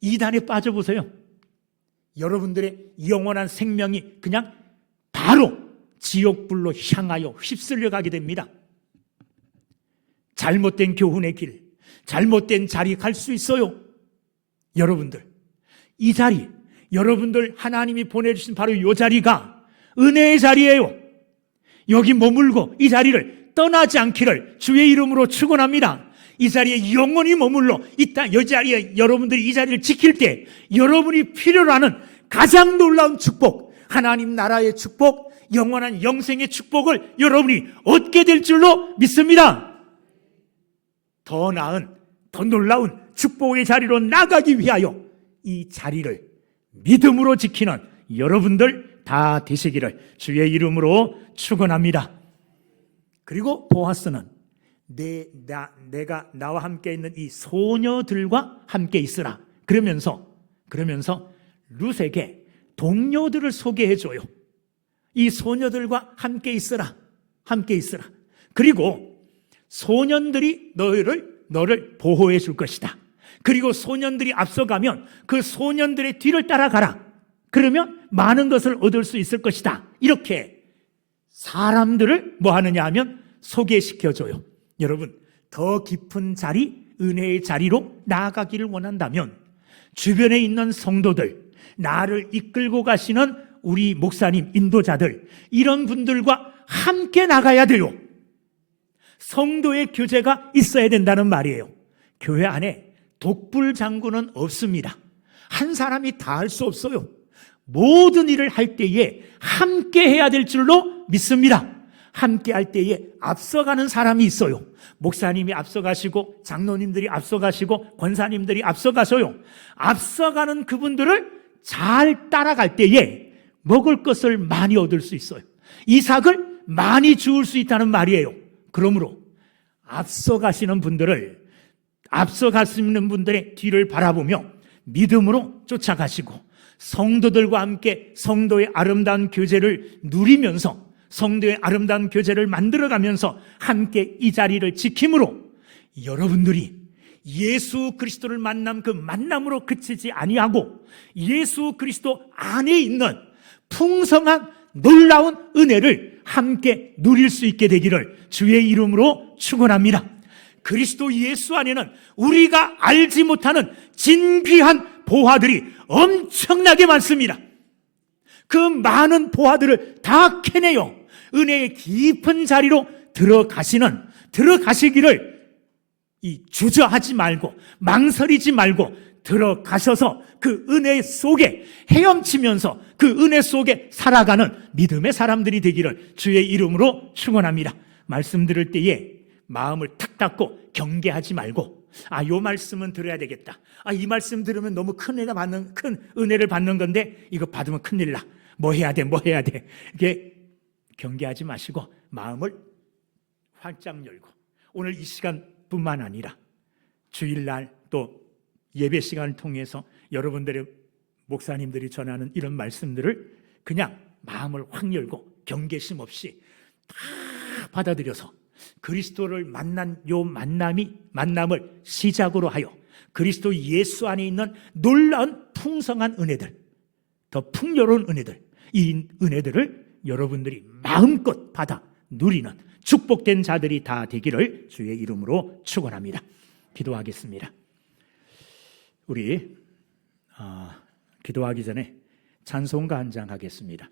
이단에 빠져보세요. 여러분들의 영원한 생명이 그냥 바로 지옥불로 향하여 휩쓸려 가게 됩니다. 잘못된 교훈의 길, 잘못된 자리 갈 수 있어요. 여러분들, 이 자리, 여러분들 하나님이 보내주신 바로 이 자리가 은혜의 자리예요. 여기 머물고 이 자리를 떠나지 않기를 주의 이름으로 축원합니다. 이 자리에 영원히 머물러 이 자리에 여러분들이 이 자리를 지킬 때 여러분이 필요로 하는 가장 놀라운 축복, 하나님 나라의 축복, 영원한 영생의 축복을 여러분이 얻게 될 줄로 믿습니다. 더 나은, 더 놀라운 축복의 자리로 나가기 위하여 이 자리를 믿음으로 지키는 여러분들 다 되시기를 주의 이름으로 축원합니다. 그리고 보아스는 내가 나와 함께 있는 이 소녀들과 함께 있으라. 그러면서 룻에게 동료들을 소개해줘요. 이 소녀들과 함께 있으라. 그리고 소년들이 너를 보호해 줄 것이다. 그리고 소년들이 앞서가면 그 소년들의 뒤를 따라가라. 그러면 많은 것을 얻을 수 있을 것이다. 이렇게 사람들을 뭐 하느냐 하면 소개시켜줘요. 여러분, 더 깊은 자리, 은혜의 자리로 나아가기를 원한다면 주변에 있는 성도들, 나를 이끌고 가시는 우리 목사님, 인도자들, 이런 분들과 함께 나가야 돼요. 성도의 교제가 있어야 된다는 말이에요. 교회 안에 독불 장군은 없습니다. 한 사람이 다 할 수 없어요. 모든 일을 할 때에 함께 해야 될 줄로 믿습니다. 함께 할 때에 앞서가는 사람이 있어요. 목사님이 앞서가시고 장로님들이 앞서가시고 권사님들이 앞서가서요. 앞서가는 그분들을 잘 따라갈 때에 먹을 것을 많이 얻을 수 있어요. 이삭을 많이 주울 수 있다는 말이에요. 그러므로 앞서가시는 분들의 뒤를 바라보며 믿음으로 쫓아가시고 성도들과 함께 성도의 아름다운 교제를 누리면서 성도의 아름다운 교제를 만들어가면서 함께 이 자리를 지킴으로 여러분들이 예수 그리스도를 만남 그 만남으로 그치지 아니하고 예수 그리스도 안에 있는 풍성한 놀라운 은혜를 함께 누릴 수 있게 되기를 주의 이름으로 축원합니다. 그리스도 예수 안에는 우리가 알지 못하는 진귀한 보화들이 엄청나게 많습니다. 그 많은 보화들을 다 캐내요 은혜의 깊은 자리로 들어가시기를 주저하지 말고 망설이지 말고 들어가셔서 그 은혜 속에 헤엄치면서 그 은혜 속에 살아가는 믿음의 사람들이 되기를 주의 이름으로 축원합니다. 말씀 들을 때에 마음을 탁 닫고 경계하지 말고 요 말씀은 들어야 되겠다. 이 말씀 들으면 너무 큰 은혜를 받는 건데 이거 받으면 큰일 나. 뭐 해야 돼? 이게 경계하지 마시고 마음을 활짝 열고 오늘 이 시간뿐만 아니라 주일날 또 예배 시간을 통해서 여러분들의 목사님들이 전하는 이런 말씀들을 그냥 마음을 확 열고 경계심 없이 다 받아들여서 그리스도를 만난 요 만남을 시작으로 하여 그리스도 예수 안에 있는 놀라운 풍성한 은혜들, 더 풍요로운 은혜들, 이 은혜들을 여러분들이 마음껏 받아 누리는 축복된 자들이 다 되기를 주의 이름으로 축원합니다. 기도하겠습니다. 우리 기도하기 전에 찬송가 한 장 하겠습니다.